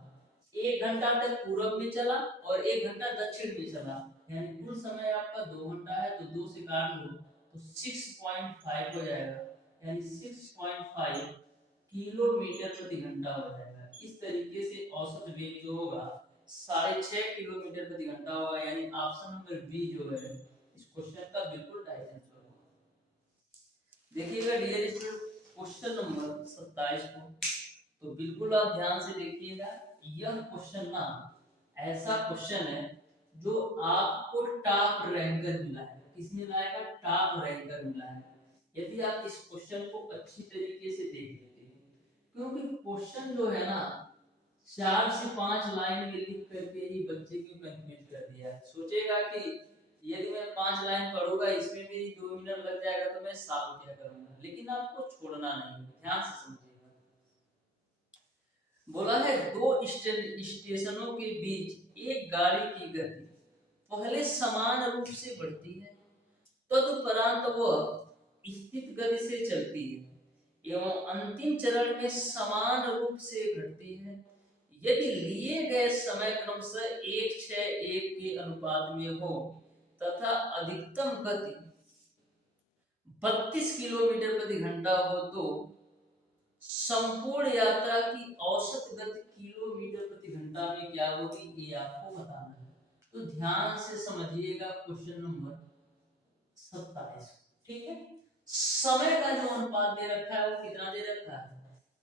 1 घंटा तक पूरब में चला और 1 घंटा दक्षिण में चला, यानी कुल समय आपका 2 घंटा है। तो 2 से काट दो तो 6.5 हो जाएगा, यानी 6.5 किलोमीटर प्रति घंटा हो जाएगा। इस तरीके से औसत वेग जो होगा 6.5 किलोमीटर प्रति घंटा होगा, यानी ऑप्शन नंबर बी जो है इस क्वेश्चन का बिल्कुल राइट आंसर होगा। देखिएगा डियर स्टूडेंट क्वेश्चन नंबर 27 को, तो बिल्कुल आप ध्यान से देखिएगा। यह क्वेश्चन ना ऐसा क्वेश्चन है जो आपको टॉप रैंकर मिला है। किस मिला है? टॉप रैंकर मिला है। यदि आप इस क्वेश्चन को अच्छी तरीके से देख लेते हैं, क्योंकि क्वेश्चन जो है ना 4 से 5 लाइन में लिख करके ही बच्चे को कंफ्यूज कर दिया है। सोचेगा कि यदि मैं 5 लाइन पढ़ूंगा इसमें मेरी 2 मिनट लग जाएगा तो मैं साफ क्या करूंगा, लेकिन आपको छोड़ना नहीं, ध्यान से समझिएगा। बोला है दो स्टेशनों के बीच एक गाड़ी की गति पहले समान रूप से बढ़ती है, तदुपरांत वह स्थिर गति से चलती है एवं अंतिम चरण में समान रूप से घटती है यदि लिए गए समय क्रमशः 1:6:1 के अनुपात में हो तथा अधिकतम गति 32 किलोमीटर प्रति घंटा हो तो संपूर्ण यात्रा की औसत गति किलोमीटर प्रति घंटा में क्या होगी, ये आपको बताना है। तो ध्यान से समझिएगा क्वेश्चन नंबर 27। ठीक है, समय का जो अनुपात दे रखा है वो कितना दे रखा है?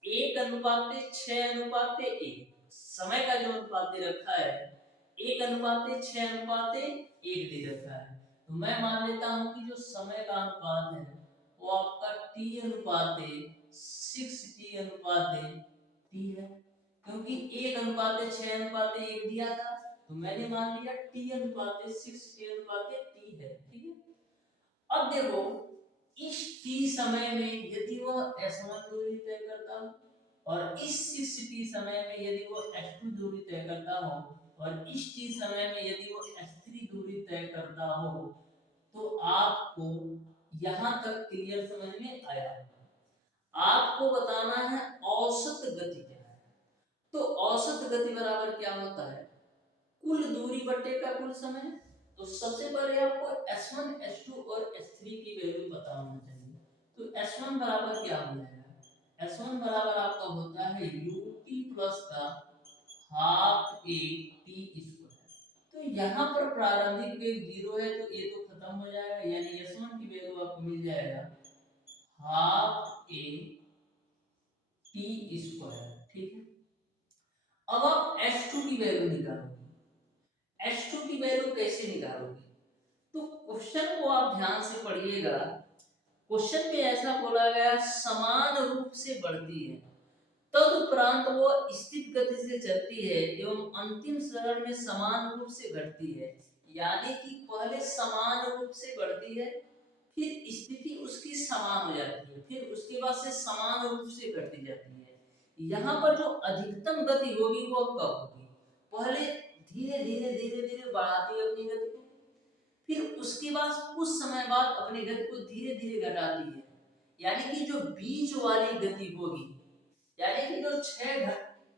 1:6:1। समय का जो अनुपात दे रखा है 1:6:1 दे रखा है। तो मैं मान लेता हूं कि जो समय का अनुपात है वो आपका T/6T/T है, क्योंकि 1:6:1 दिया था तो मैंने मान लिया T/6T/T है। ठीक है, अब देखो इस T समय में यदि वह S1 दूरी तय करता हो और इस 6T समय में यदि वो S2 दूरी तय करता हो और इस T समय में यदि वो S3 दूरी तय करता हो, तो आपको यहां तक क्लियर समझ में आया। आपको बताना है औसत गति क्या है। तो औसत गति बराबर क्या होता है? कुल दूरी बटे का कुल समय। तो सबसे पहले आपको S1, S2 और S3 की वैल्यू पता होना चाहिए। तो S1 बराबर क्या हो जाएगा? S1 बराबर आपका होता है UT प्लस का हाफ AT स्क्वायर। तो यहाँ पर प्रारंभिक वेग 0 है तो ये तो खत्म हो जाएगा, यानी S1 की वैल्यू आपको मिल जाएगा हाफ AT स्क्वायर। ठीक है, अब आप S2 की वैल्यू निकालोगे। S2 की वैल्यू कैसे निकालोगे? तो क्वेश्चन को आप ध्यान से पढ़िएगा। क्वेश्चन में ऐसा बोला गया समान रूप से बढ़ती है, तदुपरांत वो स्थिर गति से चलती है एवं अंतिम चरण में समान रूप से घटती है। यानी कि पहले समान रूप से बढ़ती है, फिर स्थिति उसकी समान हो जाती है, फिर उसके बाद से समान रूप से घटती जाती है। यहाँ पर जो अधिकतम गति होगी वो कब होगी? पहले धीरे धीरे धीरे धीरे बढ़ाती है अपनी गति को, फिर उसके बाद कुछ समय बाद अपनी गति को धीरे धीरे घटाती है। यानी कि जो बीच वाली गति होगी, यानी कि जो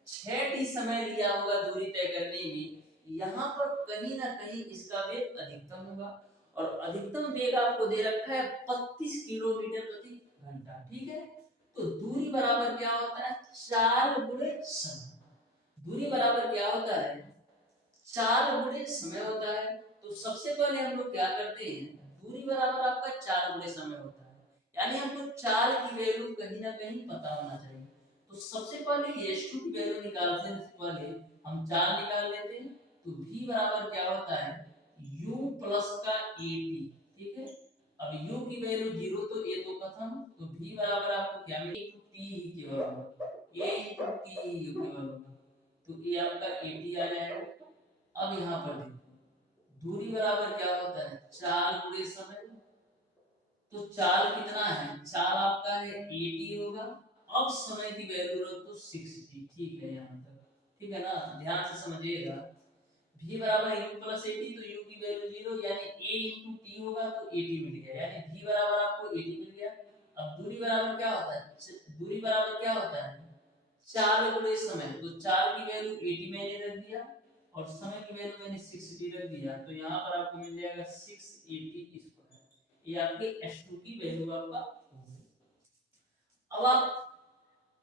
6T समय लिया होगा दूरी तय करने में, यहाँ पर कहीं ना कहीं इसका वेग अधिकतम होगा और अधिकतम वेग आपको दे रखा है 32 किलोमीटर प्रति घंटा। ठीक है, तो दूरी बराबर क्या होता है? 4 गुणे समय। दूरी बराबर क्या होता है? 4 गुणे समय होता है। तो सबसे पहले हम लोग क्या करते हैं, दूरी बराबर आपका 4 गुणे समय होता है, यानी हमको 4 की वैल्यू कहीं ना कहीं पता होना चाहिए। तो सबसे पहले S2 की वैल्यू निकालने से पहले हम 4 निकाल लेते हैं। तो V बराबर क्या होता है? U प्लस का AT। ठीक है, अब U की वैल्यू 0 तो A तो खत्म, तो V बराबर आपको क्या मिलेगा? T केवल A T केवल, तो ये आपका AT आ जाएगा। अब यहाँ पर देखो दूरी बराबर क्या होता है? 4 गुणे समय। तो 4 कितना है? 4 आपका है 80 होगा। अब समय की वैल्यू रख तो 60। ठीक है यहाँ तक, ठीक है ना? ध्यान से समझिएगा। v बराबर u प्लस 80, तो u की वैल्यू 0, यानी a इंटू t होगा तो 80 मिल गया, यानी v बराबर आपको 80 मिल गया। अब दूरी बराबर क्या होता है? दूरी बराबर क्या होता है? 4 गुणे समय। तो 4 की वैल्यू 80 मैंने रख दिया और समय की वैल्यू मैंने 60 रख दिया, तो यहाँ पर आपको मिल जाएगा 680 स्क्वायर। ये आपके S2 की वैल्यू आपका हो गई। अब आप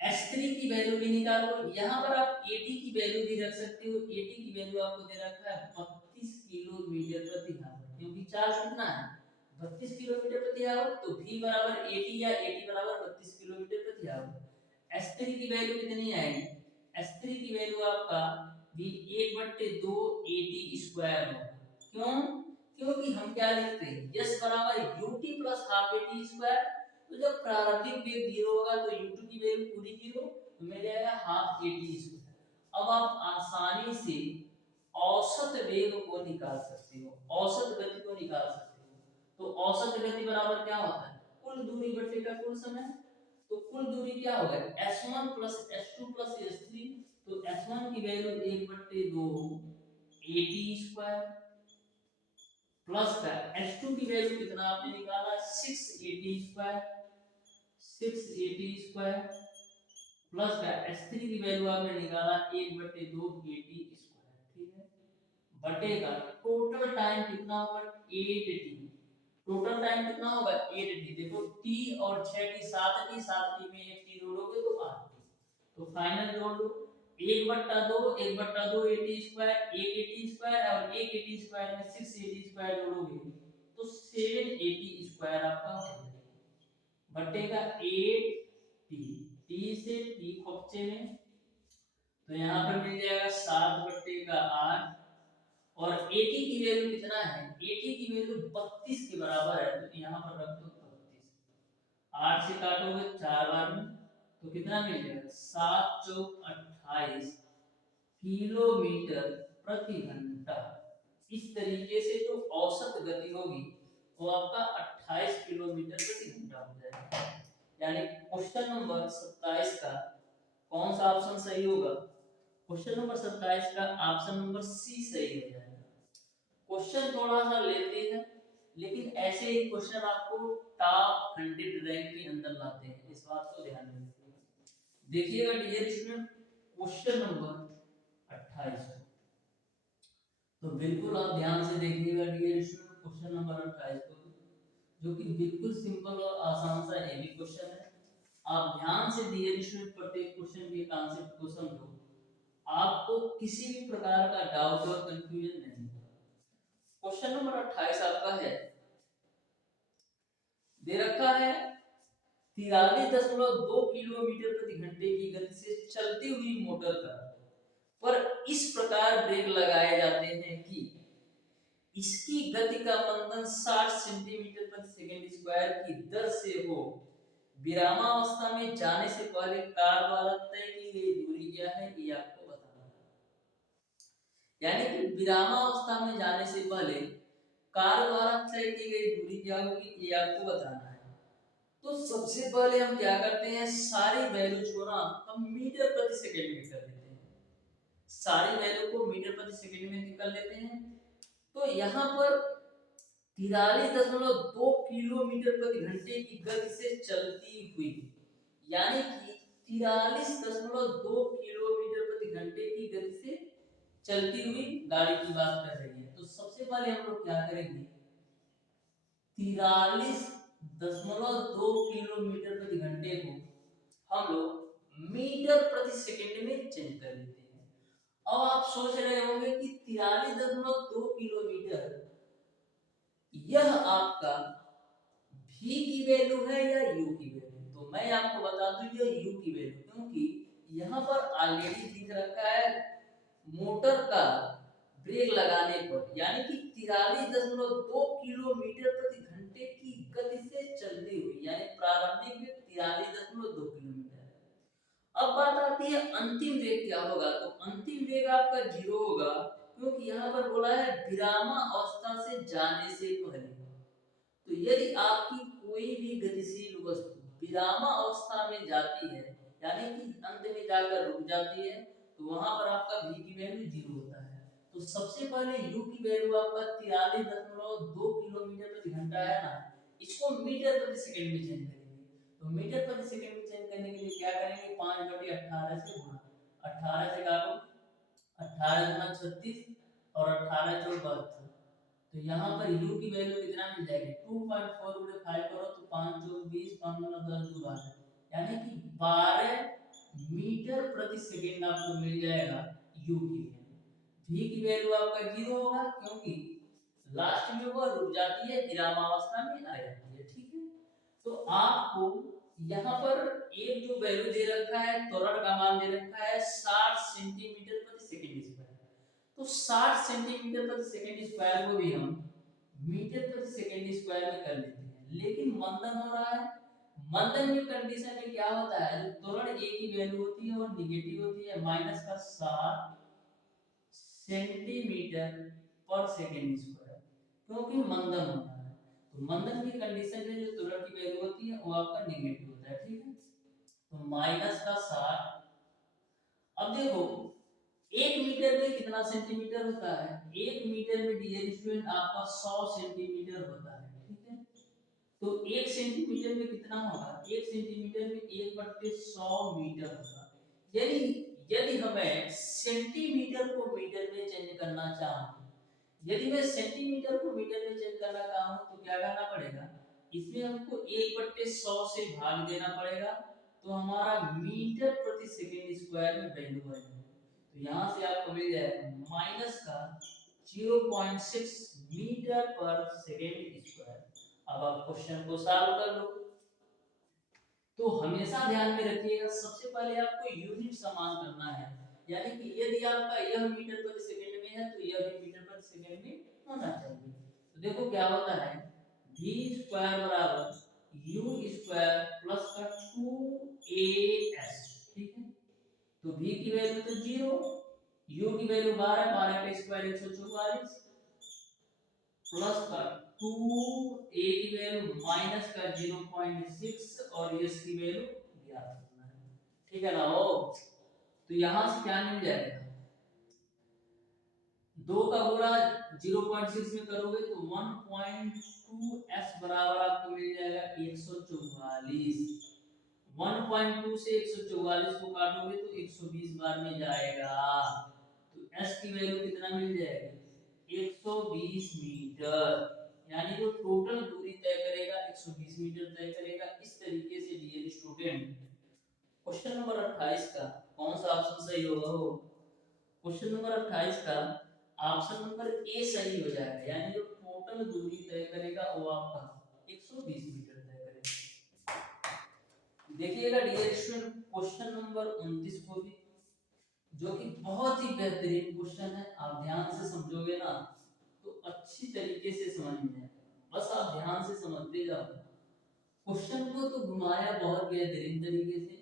S3 की वैल्यू भी निकालो। यहाँ पर आप AT की वैल्यू भी रख सकते हो। AT की वैल्यू आपको दे रखा है 32 किलोमीटर प्रति आवर, क्योंकि चार्ज कितना है? 32 किलोमीटर प्रति आवर। तो V बराबर AT या AT बराबर 32 किलोमीटर प्रति आवर। S3 की वैल्यू कितनी आएगी? S3 की वैल्यू आपका भी 1/2 AT स्क्वायर होगा। क्यों? क्योंकि हम क्या लिखते हैं, यस बराबर ut plus half AT square. तो जब प्रारंभिक वेग 0 होगा तो u2 की वैल्यू पूरी 0, तो मिल जाएगा हाफ AT स्क्वायर। अब आप आसानी से औसत वेग को निकाल सकते हो, औसत गति को निकाल सकते हो। तो औसत गति बराबर क्या होता है, कुल दूरी बटे का कुल समय। तो कुल दूरी क्या होगा, s1 plus s2 plus s3। तो s1 की वैल्यू 1/2 AT स्क्वायर प्लस का s2 की वैल्यू कितना आपने निकाला 6 AT square, 6 AT square plus का s3 की वैल्यू आपने निकाला 1/2 AT स्क्वायर। ठीक है, बटेगा टोटल टाइम कितना होगा 8t। टोटल टाइम कितना होगा 8t। देखो t और 6t 7t, 7t में एक t जोड़ोगे तो 8t। तो फाइनल जोड़ लो 1/2 1/2 AT स्क्वायर, 1 AT स्क्वायर और 1 AT स्क्वायर में 6 AT स्क्वायर जोड़ोगे तो 7 AT स्क्वायर आपका हो जाएगा, बटेगा 8t। t से t खोपचे में तो यहाँ पर मिल जाएगा 7/8। और AT की वैल्यू कितना है, AT की वैल्यू 32 के बराबर है, तो यहाँ पर रख दो 32। 8 से काटोगे 4 बार में तो कितना मिल जाएगा 7 चौक 28 किलोमीटर प्रति घंटा। इस तरीके से जो औसत गति होगी वो आपका 28 किलोमीटर प्रति घंटा हो जाएगा। यानी क्वेश्चन नंबर 27 का कौन सा ऑप्शन सही होगा, क्वेश्चन नंबर 27 का ऑप्शन नंबर सी सही हो जाएगा। क्वेश्चन थोड़ा सा लेते हैं, लेकिन ऐसे ही क्वेश्चन आपको टॉप 100 रैंक के अंदर लाते हैं, इस बात को ध्यान में रखिएगा। देखिएगा डियर स्टूडेंट क्वेश्चन नंबर 28, तो बिल्कुल आप ध्यान से देखिएगा डियर स्टूडेंट क्वेश्चन नंबर 28 को, जो कि बिल्कुल सिंपल और आसान सा ये भी क्वेश्चन है। आप ध्यान से डियर स्टूडेंट प्रत्येक क्वेश्चन के कॉन्सेप्ट को समझो, आपको किसी भी प्रकार का डाउट और कंफ्यूजन नहीं होगा। क्वेश्चन नंबर 28 आपका है, दे रखा है 43.2 किलोमीटर प्रति घंटे की गति से चलती हुई मोटर पर इस प्रकार ब्रेक लगाए जाते हैं कि इसकी गति का मंदन 60 सेंटीमीटर प्रति सेकंड स्क्वायर की दर से हो। विरामावस्था में जाने से पहले कार द्वारा तय की गई दूरी क्या है, ये आपको बताना है। यानी कि विरामावस्था में जाने से पहले कार द्वारा तय की गई दूरी क्या होगी, ये आपको बताना है। तो सबसे पहले हम क्या करते हैं, सारी वैल्यूज को ना हम मीटर प्रति सेकंड में कर लेते हैं, सारी वैल्यू को मीटर प्रति सेकंड में कर लेते हैं। तो यहाँ पर 43.2 किलोमीटर प्रति घंटे की गति से चलती हुई, यानी कि 43.2 किलोमीटर प्रति घंटे की गति से चलती हुई गाड़ी की बात कर रही है। तो सबसे पहले हम लोग क्या करेंगे, 43.2 किलोमीटर प्रति घंटे को हम लोग मीटर प्रति सेकंड में चेंज कर लेते हैं। अब आप सोच रहे होंगे कि 43.2 किलोमीटर यह आपका v की वैल्यू है या u की वैल्यू। तो मैं आपको बता दूं यह u की वैल्यू, क्योंकि यहाँ पर ऑलरेडी दिख रखा है मोटर का ब्रेक लगाने पर, यानी कि 43.2 किलोमीटर प्रति घंटे की गति से चलती हुई, यानी प्रारंभिक वेग 43.2 किलोमीटर। अब बात आती है अंतिम वेग क्या होगा, तो अंतिम वेग आपका 0 होगा, क्योंकि यहाँ पर बोला है विरामावस्था से जाने से पहले। तो यदि आपकी कोई भी गतिशील वस्तु विरामावस्था में जाती है, यानी कि अंत में जाकर रुक जाती है, तो वहां पर आपका v की वैल्यू 0 होता है। तो सबसे पहले u की वैल्यू आपका 43.2 किलोमीटर प्रति घंटा है ना, इसको मीटर प्रति सेकंड में चेंज करेंगे। तो मीटर प्रति सेकंड में चेंज करने के लिए क्या करेंगे, 5/18 से गुणा, 18 से काटो, 18 गुना 36 और 18 चौक 72। तो यहाँ पर u की वैल्यू कितना मिल जाएगी, 2.4 गुणे 5 करो तो 5 चौक 20, 5 गुना 10 2 12, यानी कि 12 मीटर प्रति सेकंड आपको मिल जाएगा u की वैल्यू। v की वैल्यू आपका 0 होगा, क्योंकि लास्ट में वो रुक जाती है, विरामावस्था में आ जाती है। ठीक है, तो आपको यहाँ पर एक जो वैल्यू दे रखा है, त्वरण का मान दे रखा है 60 सेंटीमीटर प्रति सेकंड स्क्वायर। तो 60 सेंटीमीटर प्रति सेकंड स्क्वायर को भी हम मीटर प्रति सेकंड स्क्वायर में कर लेते हैं, लेकिन मंदन हो रहा है। मंदन की कंडीशन में क्या होता है, जो त्वरण ए की वैल्यू होती है वो निगेटिव होती है, माइनस का 60 सेंटीमीटर पर सेकंड स्क्वायर, क्योंकि मंदन होता है। तो मंदन की कंडीशन में जो त्वरण की वैल्यू होती है वो आपका निगेटिव होता है, ठीक है। तो माइनस का 60। अब देखो 1 मीटर में कितना सेंटीमीटर होता है, 1 मीटर में डियर स्टूडेंट आपका 100 सेंटीमीटर होता है, ठीक है। तो 1 सेंटीमीटर में कितना होगा, 1 सेंटीमीटर में 1/100 मीटर होगा। यदि यदि हमें सेंटीमीटर को मीटर में चेंज करना चाहूँ, यदि मैं सेंटीमीटर को मीटर में चेंज करना चाहूँ तो क्या करना पड़ेगा, इसमें हमको 1/100 से भाग देना पड़ेगा, तो हमारा मीटर प्रति सेकंड स्क्वायर में वैल्यू आएगी। तो यहाँ से आपको मिल जाएगा माइनस का 0.6 मीटर पर सेकंड स्क्वायर। अब आप क्वेश्चन को सॉल्व कर लो। तो हमेशा ध्यान में रखिएगा, सबसे पहले आपको यूनिट समान करना है, यानी कि यदि आपका यह मीटर प्रति सेकंड में है तो यह भी मीटर प्रति सेकंड में होना चाहिए। तो देखो क्या होता है, v स्क्वायर बराबर u स्क्वायर प्लस का 2as, ठीक है। तो v की वैल्यू तो 0, u की वैल्यू 12, 12 का स्क्वायर 144 प्लस का 2 a की वैल्यू माइनस का 0.6 और s की वैल्यू ज्ञात करना है, ठीक है ना। हो तो यहां से क्या मिल जाएगा, 2 का गुणा 0.6 में करोगे तो 1.2s बराबर आपको मिल जाएगा 144। 1.2 से 144 को काटोगे तो 120 बार में जाएगा, तो s की वैल्यू कितना मिल जाएगी, 120 मीटर, यानी वो टोटल दूरी तय करेगा 120 मीटर तय करेगा। इस तरीके से डियर स्टूडेंट क्वेश्चन नंबर 28 का कौन सा ऑप्शन सही होगा, हो क्वेश्चन नंबर 28 का ऑप्शन नंबर ए सही हो जाएगा, यानी जो टोटल दूरी तय करेगा वो आपका 120 मीटर तय करेगा। देखिएगा डियर स्टूडेंट क्वेश्चन नंबर 29 को भी, जो कि बहुत ही बेहतरीन क्वेश्चन है, आप ध्यान से समझोगे ना तो अच्छी तरीके से समझ में आएगा, बस आप ध्यान से समझते जाओ। क्वेश्चन को तो घुमाया बहुत बेहतरीन तरीके से,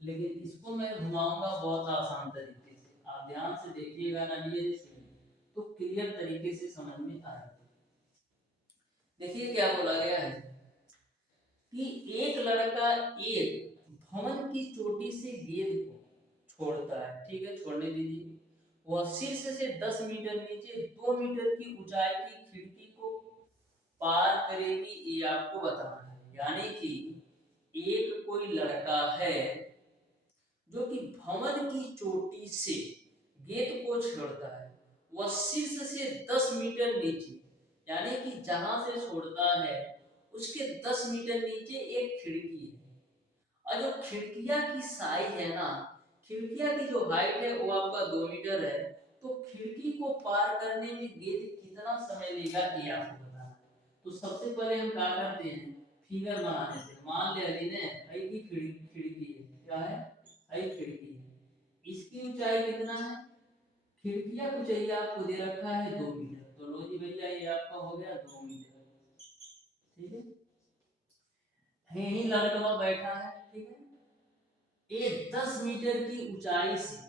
लेकिन इसको मैं घुमाऊंगा बहुत आसान तरीके से, आप ध्यान से देखिएगा ना ये तो क्लियर तरीके से समझ में आएगा। देखिए क्या बोला गया है कि एक लड़का एक भवन की चोटी से गेंद को छोड़ता है, ठीक है, छोड़ने दीजिए। वह शीर्ष से 10 मीटर नीचे 2 मीटर की ऊंचाई की खिड़की को पार करेगी, ये आपको बताना है। यानी कि एक कोई लड़का है जो कि भवन की चोटी से गेंद को छोड़ता है, वह शीर्ष से 10 मीटर नीचे, यानी कि जहां से छोड़ता है उसके 10 मीटर नीचे एक खिड़की है, और जो खिड़कियां की साइज है ना, खिड़कियां की जो हाइट है वो आपका 2 मीटर है, तो खिड़की को पार करने में गेंद कितना समय लेगा ये आपको बताना है। तो सबसे पहले हम क्या करते हैं, फिगर बना लेते हैं। मान लिया जिन्हें आई की खिड़की है, क्या है, आई खिड़की है, इसकी ऊंचाई कितना है, खिड़कियां को चाहिए आपको दे रखा है 2 मीटर, तो लो जी भैया ये आपका हो गया 2 मीटर, ठीक है। यही लड़का बैठा है, ठीक है, ये 10 मीटर की ऊंचाई से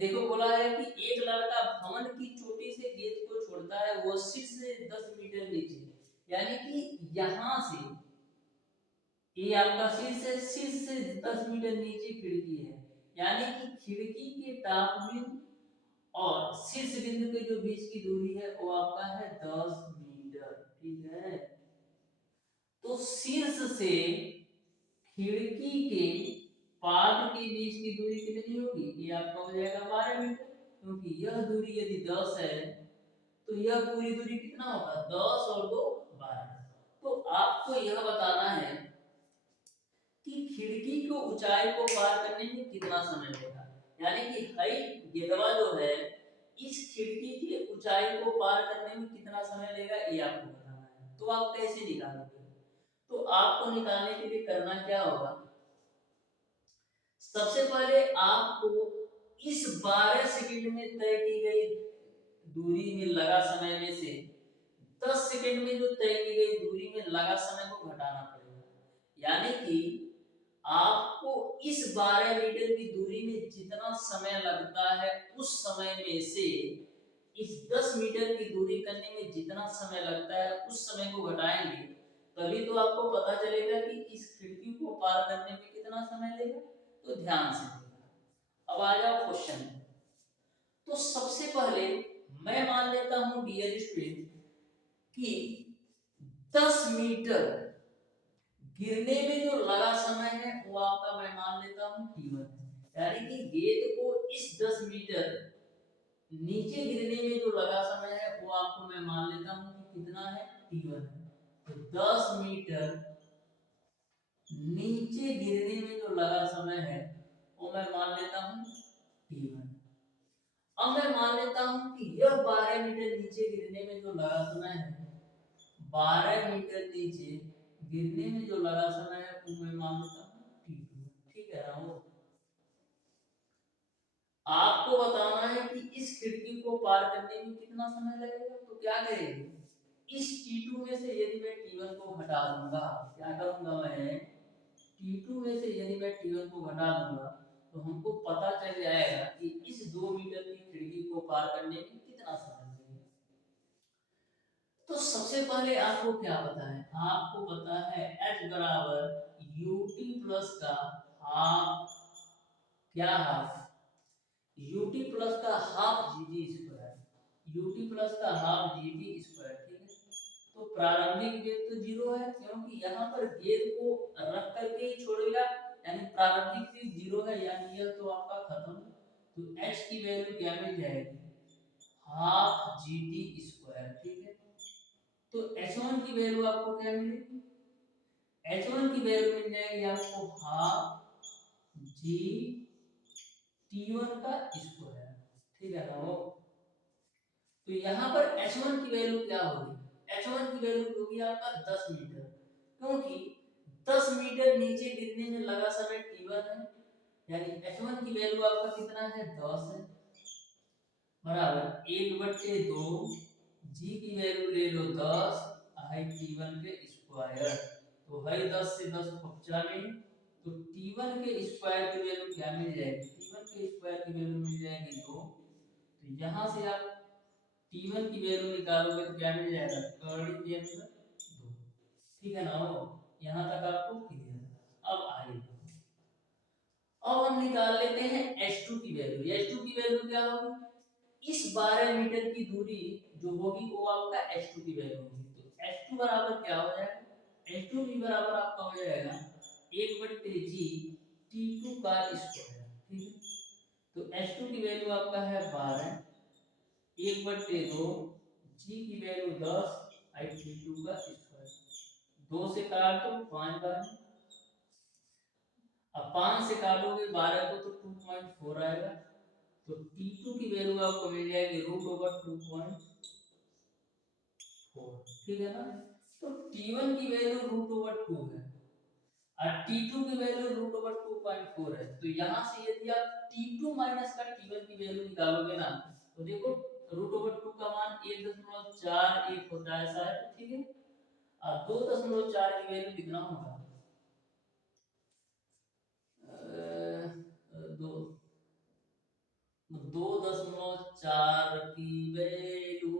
देखो बोला है कि एक लड़का भवन की चोटी से गेंद को छोड़ता है, वो शीर्ष से 10 मीटर नीचे, यानी कि यहां से ये आपका शीर्ष से 10 मीटर नीचे खिड़की है, यानी कि खिड़की के टॉप व्यू और शीर्ष बिंदु के जो बीच की दूरी है वो आपका है 10 मीटर, ठीक है। तो शीर्ष से खिड़की के पार्ट के बीच की दूरी कितनी होगी, ये आपका हो जाएगा 12 मीटर, क्योंकि यह दूरी यदि 10 है तो यह पूरी दूरी कितना होगा, 10 और 2 12। तो आपको यह बताना है कि खिड़की को ऊंचाई को पार करने में कितना समय लेगा, यानी कि हाइट गेदवा जो है इस खिड़की की ऊंचाई को पार करने में कितना समय लेगा ये आपको बताना है। तो आप कैसे निकालोगे, तो आपको निकालने के लिए करना क्या होगा, सबसे पहले आपको इस 12 सेकंड में तय की गई दूरी में लगा समय में से 10 सेकंड में जो तय की गई दूरी में लगा समय को घटाना पड़ेगा। यानी कि आपको इस 12 मीटर की दूरी में जितना समय लगता है उस समय में से इस 10 मीटर की दूरी करने में जितना समय लगता है उस समय को घटाएंगे, तभी तो आपको पता चलेगा कि इस खिड़की को पार करने में कितना समय लेगा। तो ध्यान से देखना। अब आ जाओ क्वेश्चन। तो सबसे पहले मैं मान लेता हूं डियर स्टूडेंट कि 10 मीटर गिरने में जो लगा समय है वो आपका मैं मान लेता हूं t1 है। यानी कि गेंद को इस 10 मीटर नीचे गिरने में जो लगा समय है वो आपको मैं मान लेता हूं कि कितना है, t1 है। तो 10 मीटर नीचे गिरने में जो लगा समय है वो मैं मान लेता हूं t1। अब मैं मान लेता हूं कि यह 12 मीटर नीचे गिरने में जो लगा समय है, 12 मीटर नीचे गिरने में जो लगा समय है वो मैं मान लेता हूं t2। ठीक है ना। वो आपको बताना है कि इस खिड़की को पार करने में कितना समय लगेगा। तो क्या करेंगे, इस t2 में से यदि मैं t1 को घटा दूंगा, क्या करूंगा मैं, t2 में से यदि मैं t1 को घटा दूंगा तो हमको पता चल जाएगा कि इस 2 मीटर की खिड़की को पार करने में कितना समय लगेगा। तो सबसे पहले आपको क्या पता है, आपको पता है h बराबर ut प्लस का हाफ, क्या हाफ, ut प्लस का half gt square, ut plus का हाफ gt स्क्वायर। ठीक है। तो प्रारंभिक वेग तो 0 है क्योंकि यहाँ पर गेंद को रख करके ही छोड़ेगा, यानी प्रारंभिक वेग 0 है, यानी यह तो आपका खत्म। तो h की वैल्यू क्या मिल जाएगी, हाफ gt स्क्वायर। ठीक है। तो h1 की वैल्यू आपको क्या मिलेगी, h1 की वैल्यू मिल जाएगी आपको हाफ जी t1 का स्क्वायर। ठीक है ना। वो तो यहाँ पर h1 की वैल्यू क्या होगी, h1 की वैल्यू होगी आपका 10 मीटर, क्योंकि 10 मीटर नीचे गिरने में लगा समय t1 है, यानी h1 की वैल्यू आपका कितना है, 10 है, बराबर 1/2 जी की वैल्यू ले लो 10 है t1 के स्क्वायर। तो है 10 से 10 बचा में, तो t1 के स्क्वायर की वैल्यू क्या मिल जाएगी, t1 के स्क्वायर की वैल्यू मिल जाएगी 2। तो यहाँ से आप t1 की वैल्यू निकालोगे तो क्या मिल जाएगा, कर्ली के अंदर 2। ठीक है ना। हो यहाँ तक आपको क्लियर है। अब आगे अब हम निकाल लेते हैं h2 की वैल्यू। h2 की वैल्यू क्या होगी, इस 12 मीटर की दूरी जो होगी वो आपका h2 की वैल्यू होगी। तो h2 बराबर क्या हो जाएगा, h2 भी बराबर आपका हो जाएगा 1/g t2 का स्क्वायर। ठीक है। तो h2 की वैल्यू आपका है 12, 1/2 g की वैल्यू 10 आई t2 का स्क्वायर। 2 से काट दो 5 बार, अब 5 से काटोगे 12 को तो 2.4 आएगा। तो t2 की वैल्यू आपको मिल जाएगी √2.4। ठीक है ना। तो t1 की वैल्यू √2 है और t2 की वैल्यू √2.4 है। तो यहाँ से यदि आप t2 माइनस का t1 की वैल्यू निकालोगे ना, तो देखो √2 का मान 1.41 होता है ऐसा है। ठीक है। और 2.4 की वैल्यू कितना होगा, दो 2.4 की वैल्यू,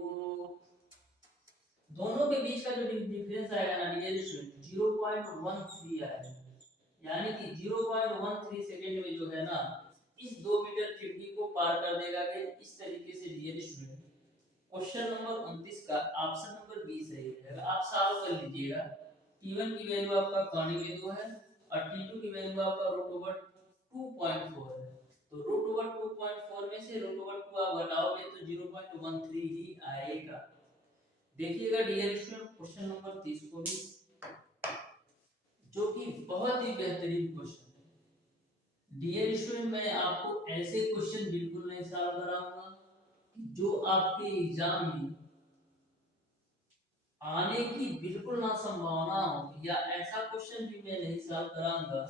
दोनों के बीच का जो डिफरेंस आएगा ना ये 0.13 आएगा, यानी कि 0.13 सेकंड में जो है ना इस 2 मीटर खिड़की को पार कर देगा कि इस तरीके से डियर स्टूडेंट। क्वेश्चन नंबर 29 का ऑप्शन नंबर बी सही हो जाएगा। आप सॉल्व कर लीजिएगा। t1 की वैल्यू आपका कौन की 2 है और t2 की वैल्यू आपका √2.4 है। तो √2.4 में से √2 आप घटाओगे तो 0.13 ही आएगा। देखिएगा डियर स्टूडेंट क्वेश्चन नंबर 30 को भी, जो कि बहुत ही बेहतरीन क्वेश्चन है। डियर स्टूडेंट मैं आपको ऐसे क्वेश्चन बिल्कुल नहीं सॉल्व कराऊंगा जो आपके एग्जाम में आने की बिल्कुल ना संभावना हो, या ऐसा क्वेश्चन भी मैं नहीं सॉल्व कराऊंगा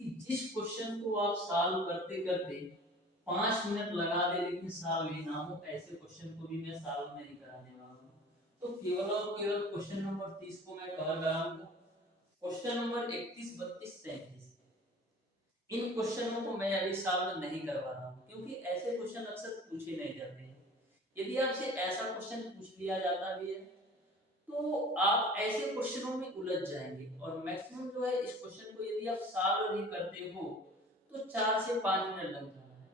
कि जिस क्वेश्चन को आप सॉल्व करते करते 5 मिनट लगा दे लेकिन सॉल्व ही ना हो, ऐसे क्वेश्चन को भी मैं सॉल्व नहीं कराने वाला हूँ। तो केवल और केवल क्वेश्चन नंबर 30 को मैं कवर कराऊंगा। क्वेश्चन नंबर 31, 32, 33 इन क्वेश्चनों को मैं अभी सॉल्व नहीं करवा रहा हूँ, क्योंकि ऐसे क्वेश्चन अक्सर पूछे नहीं जाते हैं। यदि आपसे ऐसा क्वेश्चन पूछ लिया जाता भी है तो आप ऐसे क्वेश्चनों में उलझ जाएंगे, और मैक्सिमम जो है इस क्वेश्चन को यदि आप सॉल्व भी करते हो तो 4 से 5 मिनट लग जाना है।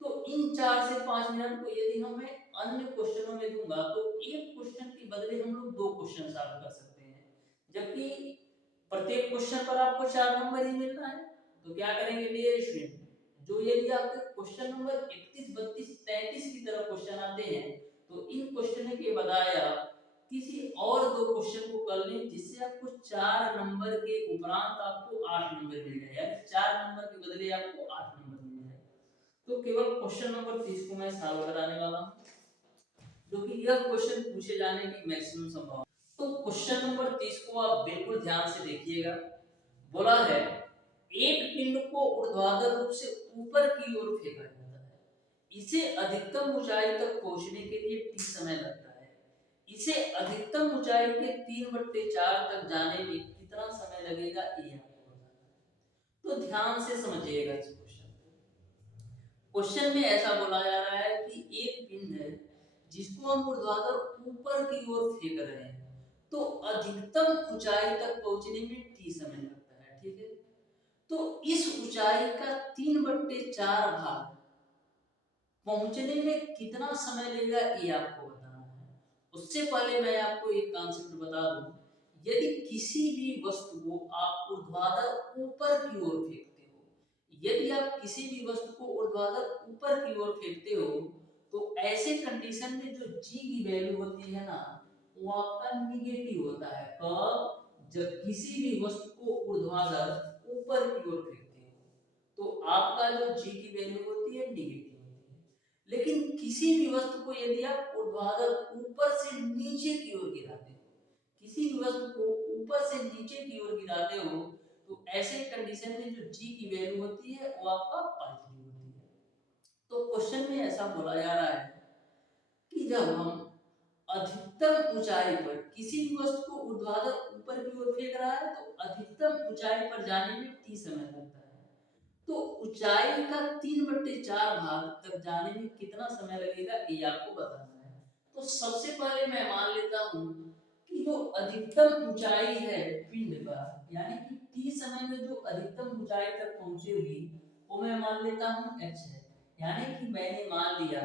तो इन 4 से 5 मिनट को यदि हमें अन्य क्वेश्चनों में दूंगा तो एक क्वेश्चन के बदले हम लोग 2 क्वेश्चन सॉल्व कर सकते हैं, जबकि प्रत्येक क्वेश्चन पर आपको 4 नंबर ही मिलना है। तो क्या करेंगे डियर स्टूडेंट, जो यदि आपके क्वेश्चन नंबर 31, 32, 33 की तरफ क्वेश्चन आते हैं तो इन क्वेश्चन के बजाय आप किसी और 2 क्वेश्चन को कर लें, जिससे आपको 4 नंबर के उपरांत आपको 8 नंबर मिल जाए, यानी 4 नंबर के बदले आपको 8 नंबर मिल जाए। तो केवल क्वेश्चन नंबर 30 को मैं सॉल्व कराने वाला हूं, जो कि यह क्वेश्चन पूछे जाने की मैक्सिमम संभावना। तो क्वेश्चन नंबर 30 को आप बिल्कुल ध्यान से देखिएगा। बोला है एक पिंड को ऊर्ध्वाधर रूप से ऊपर की ओर फेंका जाता है, इसे अधिकतम ऊंचाई तक पहुंचने के लिए t समय लगता है, इसे अधिकतम ऊंचाई के 3/4 तक जाने में कितना समय लगेगा ये आपको बताना है। तो ध्यान से समझिएगा इस क्वेश्चन को। क्वेश्चन में ऐसा बोला जा रहा है कि एक पिंड है जिसको हम ऊर्ध्वाधर ऊपर की ओर फेंक रहे हैं, तो अधिकतम ऊंचाई तक पहुंचने में t समय लगता है, ठीक है। तो इस ऊंचाई का 3/4 भाग पहुंचने में कितना समय लेगा ये आपको बताना है। उससे पहले मैं आपको एक कॉन्सेप्ट बता दूं, यदि किसी भी वस्तु को आप ऊर्ध्वाधर ऊपर की ओर फेंकते हो, यदि आप किसी भी वस्तु को ऊर्ध्वाधर ऊपर की ओर फेंकते हो तो ऐसे कंडीशन में जो g की वैल्यू होती है ना, वो आपका निगेटिव होता है। कब? जब किसी भी वस्तु को ऊर्ध्वाधर ऊपर की ओर फेंकते हो तो आपका जो g की वैल्यू होती है निगेटिव होती है। लेकिन किसी भी वस्तु को यदि आप ऊर्ध्वाधर ऊपर से नीचे की ओर गिराते हो, किसी भी वस्तु को ऊपर से नीचे की ओर गिराते हो तो ऐसे कंडीशन में जो g की वैल्यू होती है वो आपका पॉजिटिव होती है। तो क्वेश्चन में ऐसा बोला जा रहा है कि जब हम अधिकतम ऊंचाई पर किसी भी वस्तु को ऊर्ध्वाधर ऊपर की ओर फेंक रहा है तो अधिकतम ऊंचाई पर जाने में t समय लगता है। तो ऊंचाई का 3/4 भाग तक जाने में कितना समय लगेगा ये आपको बताना है। तो सबसे पहले मैं मान लेता हूं कि जो अधिकतम ऊंचाई है पिंड का, यानी कि t समय में जो अधिकतम ऊंचाई तक पहुंचेगी वो मैं मान लेता हूं h है। यानी कि मैंने मान लिया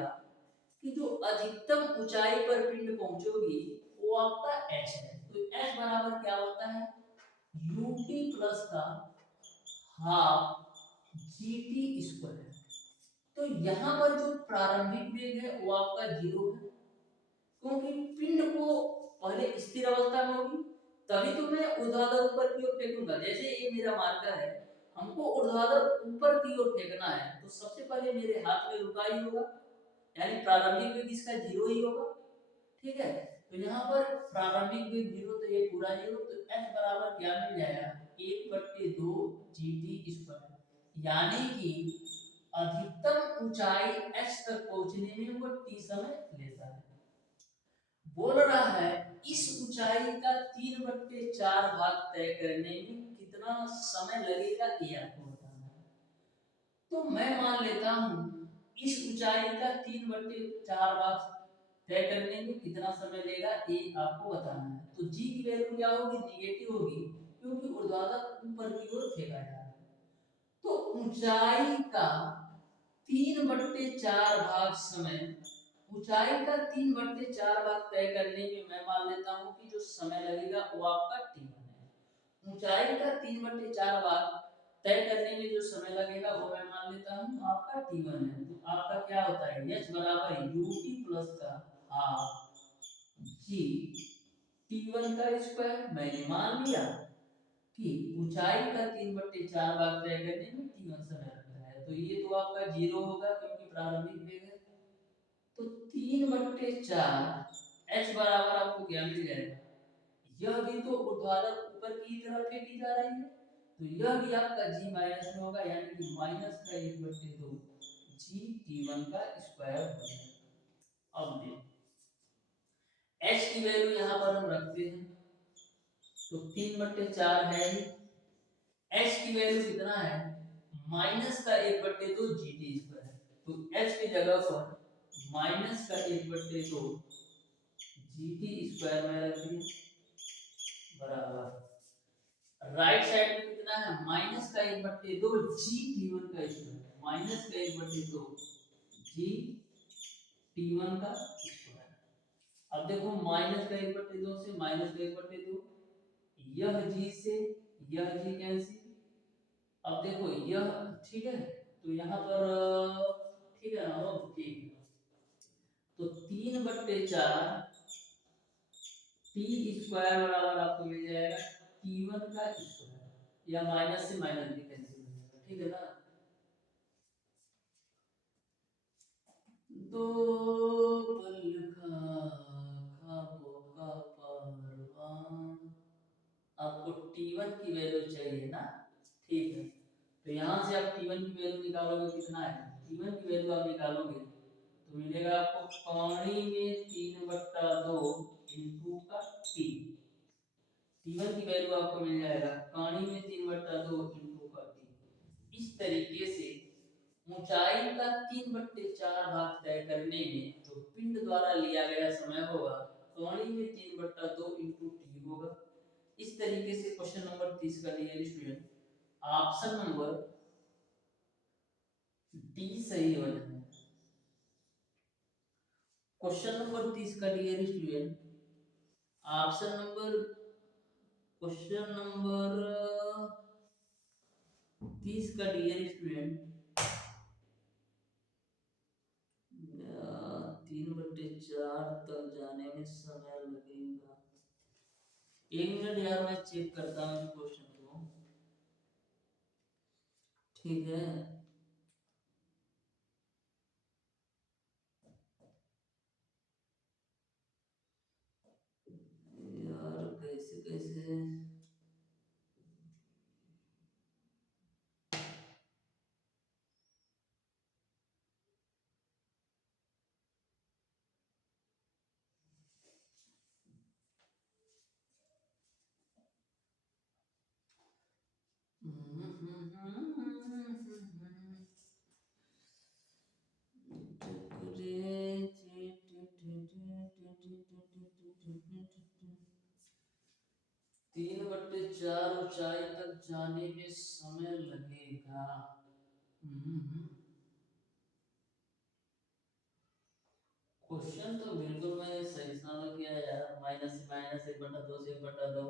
कि जो अधिकतम ऊंचाई पर पिंड पहुंचेगी वो आपका h है। तो h बराबर क्या होता है, ut प्लस का हाफ GT²। तो यहाँ पर जो प्रारंभिक वेग है वो आपका 0 है, क्योंकि पिंड को पहले स्थिर अवस्था में होगी तभी तो मैं ऊर्ध्वाधर ऊपर की ओर फेंकूंगा। जैसे ये मेरा मार्कर है, हमको ऊर्ध्वाधर ऊपर की ओर फेंकना है तो सबसे पहले मेरे हाथ में रुका ही होगा, यानी प्रारंभिक वेग इसका 0 ही होगा, ठीक है। तो यहाँ पर प्रारंभिक वेग 0 तो ये पूरा 0, तो h बराबर क्या मिल जाएगा 1/2 GT², यानी कि अधिकतम ऊंचाई h तक पहुंचने में वो t समय लेता है। बोल रहा है इस ऊंचाई का 3/4 भाग तय करने में कितना समय लगेगा ये आपको बताना है। तो मैं मान लेता हूं इस ऊंचाई का 3/4 भाग तय करने में कितना समय लेगा ये आपको बताना है। तो g की वैल्यू क्या होगी, निगेटिव होगी, क्योंकि ऊर्ध्वाधर ऊपर की ओर फेंका जा रहा है। तो ऊंचाई का 3/4 भाग समय, ऊंचाई का 3/4 भाग तय करने में मैं मान लेता हूं कि जो समय लगेगा वो आपका t1 है। ऊंचाई का 3/4 भाग तय करने में जो समय लगेगा वो मैं मान लेता हूं आपका t1 है। तो आपका क्या होता है h बराबर ut प्लस का हाफ g t1 का स्क्वायर। मैंने मान लिया कि ऊंचाई का 3/4 भाग तय करने में t1 समय लगता है, तो ये तो आपका 0 होगा क्योंकि प्रारंभिक वेग है। तो 3/4 h बराबर आपको क्या मिल जाएगा यह भी तो ऊर्ध्वाधर ऊपर की तरफ फेंकी जा रही है, तो यह भी आपका g माइनस में होगा, यानी कि माइनस का 1/2 g t1 का स्क्वायर हो जाएगा। अब देखो h की वैल्यू यहाँ पर हम रखते हैं, तो 3/4 है ही। h की वैल्यू कितना है, माइनस का 1/2 जी टी स्क्वायर, तो h की जगह पर माइनस का 1/2 जी टी स्क्वायर में रख दिया, बराबर राइट साइड में कितना है, माइनस का 1/2 जी टी1 का स्क्वायर, माइनस का 1/2 जी टी1 का स्क्वायर। अब देखो माइनस का 1/2 से माइनस का 1/2, यह जी से यह जी कैंसिल। अब देखो यह ठीक है, तो यहाँ पर ठीक है ना, ठीक है, तो 3/4 टी स्क्वायर बराबर आपको मिल जाएगा t1 का स्क्वायर, या माइनस से माइनस भी कैंसिल हो जाएगा, ठीक है ना। दो पल ख्वाबों का परवान, आपको t1 की वैल्यू चाहिए ना, ठीक है, तो यहाँ से आप t1 की वैल्यू निकालोगे, कितना है t1 की वैल्यू आप निकालोगे तो मिलेगा आपको पानी में 3/2 इंटू का टी, t1 की वैल्यू आपको मिल जाएगा पानी में 3/2 इंटू का टी। इस तरीके से ऊंचाई का 3/4 भाग तय करने में जो पिंड द्वारा लिया गया समय होगा पानी में 3/2 इंटू टी होगा। इस तरीके से क्वेश्चन नंबर 30 का dear student option number D सही हो जाएगा। क्वेश्चन नंबर 30 का dear student option number question number 30 का डियर स्टूडेंट 3/4 तक जाने में समय लगेगा। 1 मिनट यार, मैं चेक करता हूँ इस क्वेश्चन को, ठीक है। यार कैसे कैसे तीन बट्टे चार ऊंचाई तक जाने में समय लगेगा। क्वेश्चन तो बिल्कुल मैं सही सही किया यार, माइनस से माइनस 1/2 से 1/2,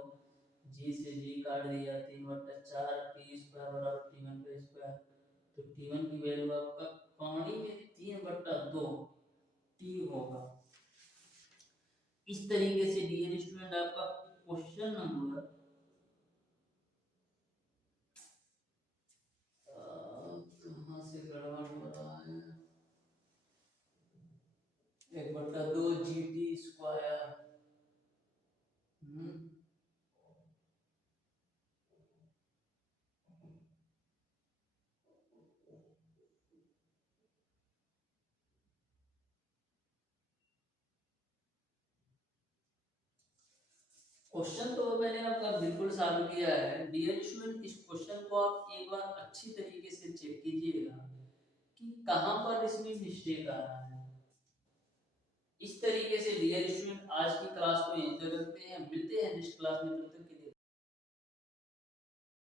जी से जी काट दिया, 3/4 टी स्क्वायर बराबर t1 का स्क्वायर, तो t1 की वैल्यू आपका पानी में 3/2 टी होगा। इस तरीके से डियर स्टूडेंट आपका क्वेश्चन नंबर कहाँ से गड़बड़ हो रहा है, 1/2 जी टी स्क्वायर। क्वेश्चन तो मैंने आपका बिल्कुल सॉल्व किया है डियर स्टूडेंट। इस क्वेश्चन को आप एक बार अच्छी तरीके से चेक कीजिएगा कि कहां पर इसमें मिस्टेक आ रहा है। इस तरीके से डियर स्टूडेंट आज की क्लास को यहीं तक रखते हैं, मिलते हैं नेक्स्ट क्लास में, तब तक के लिए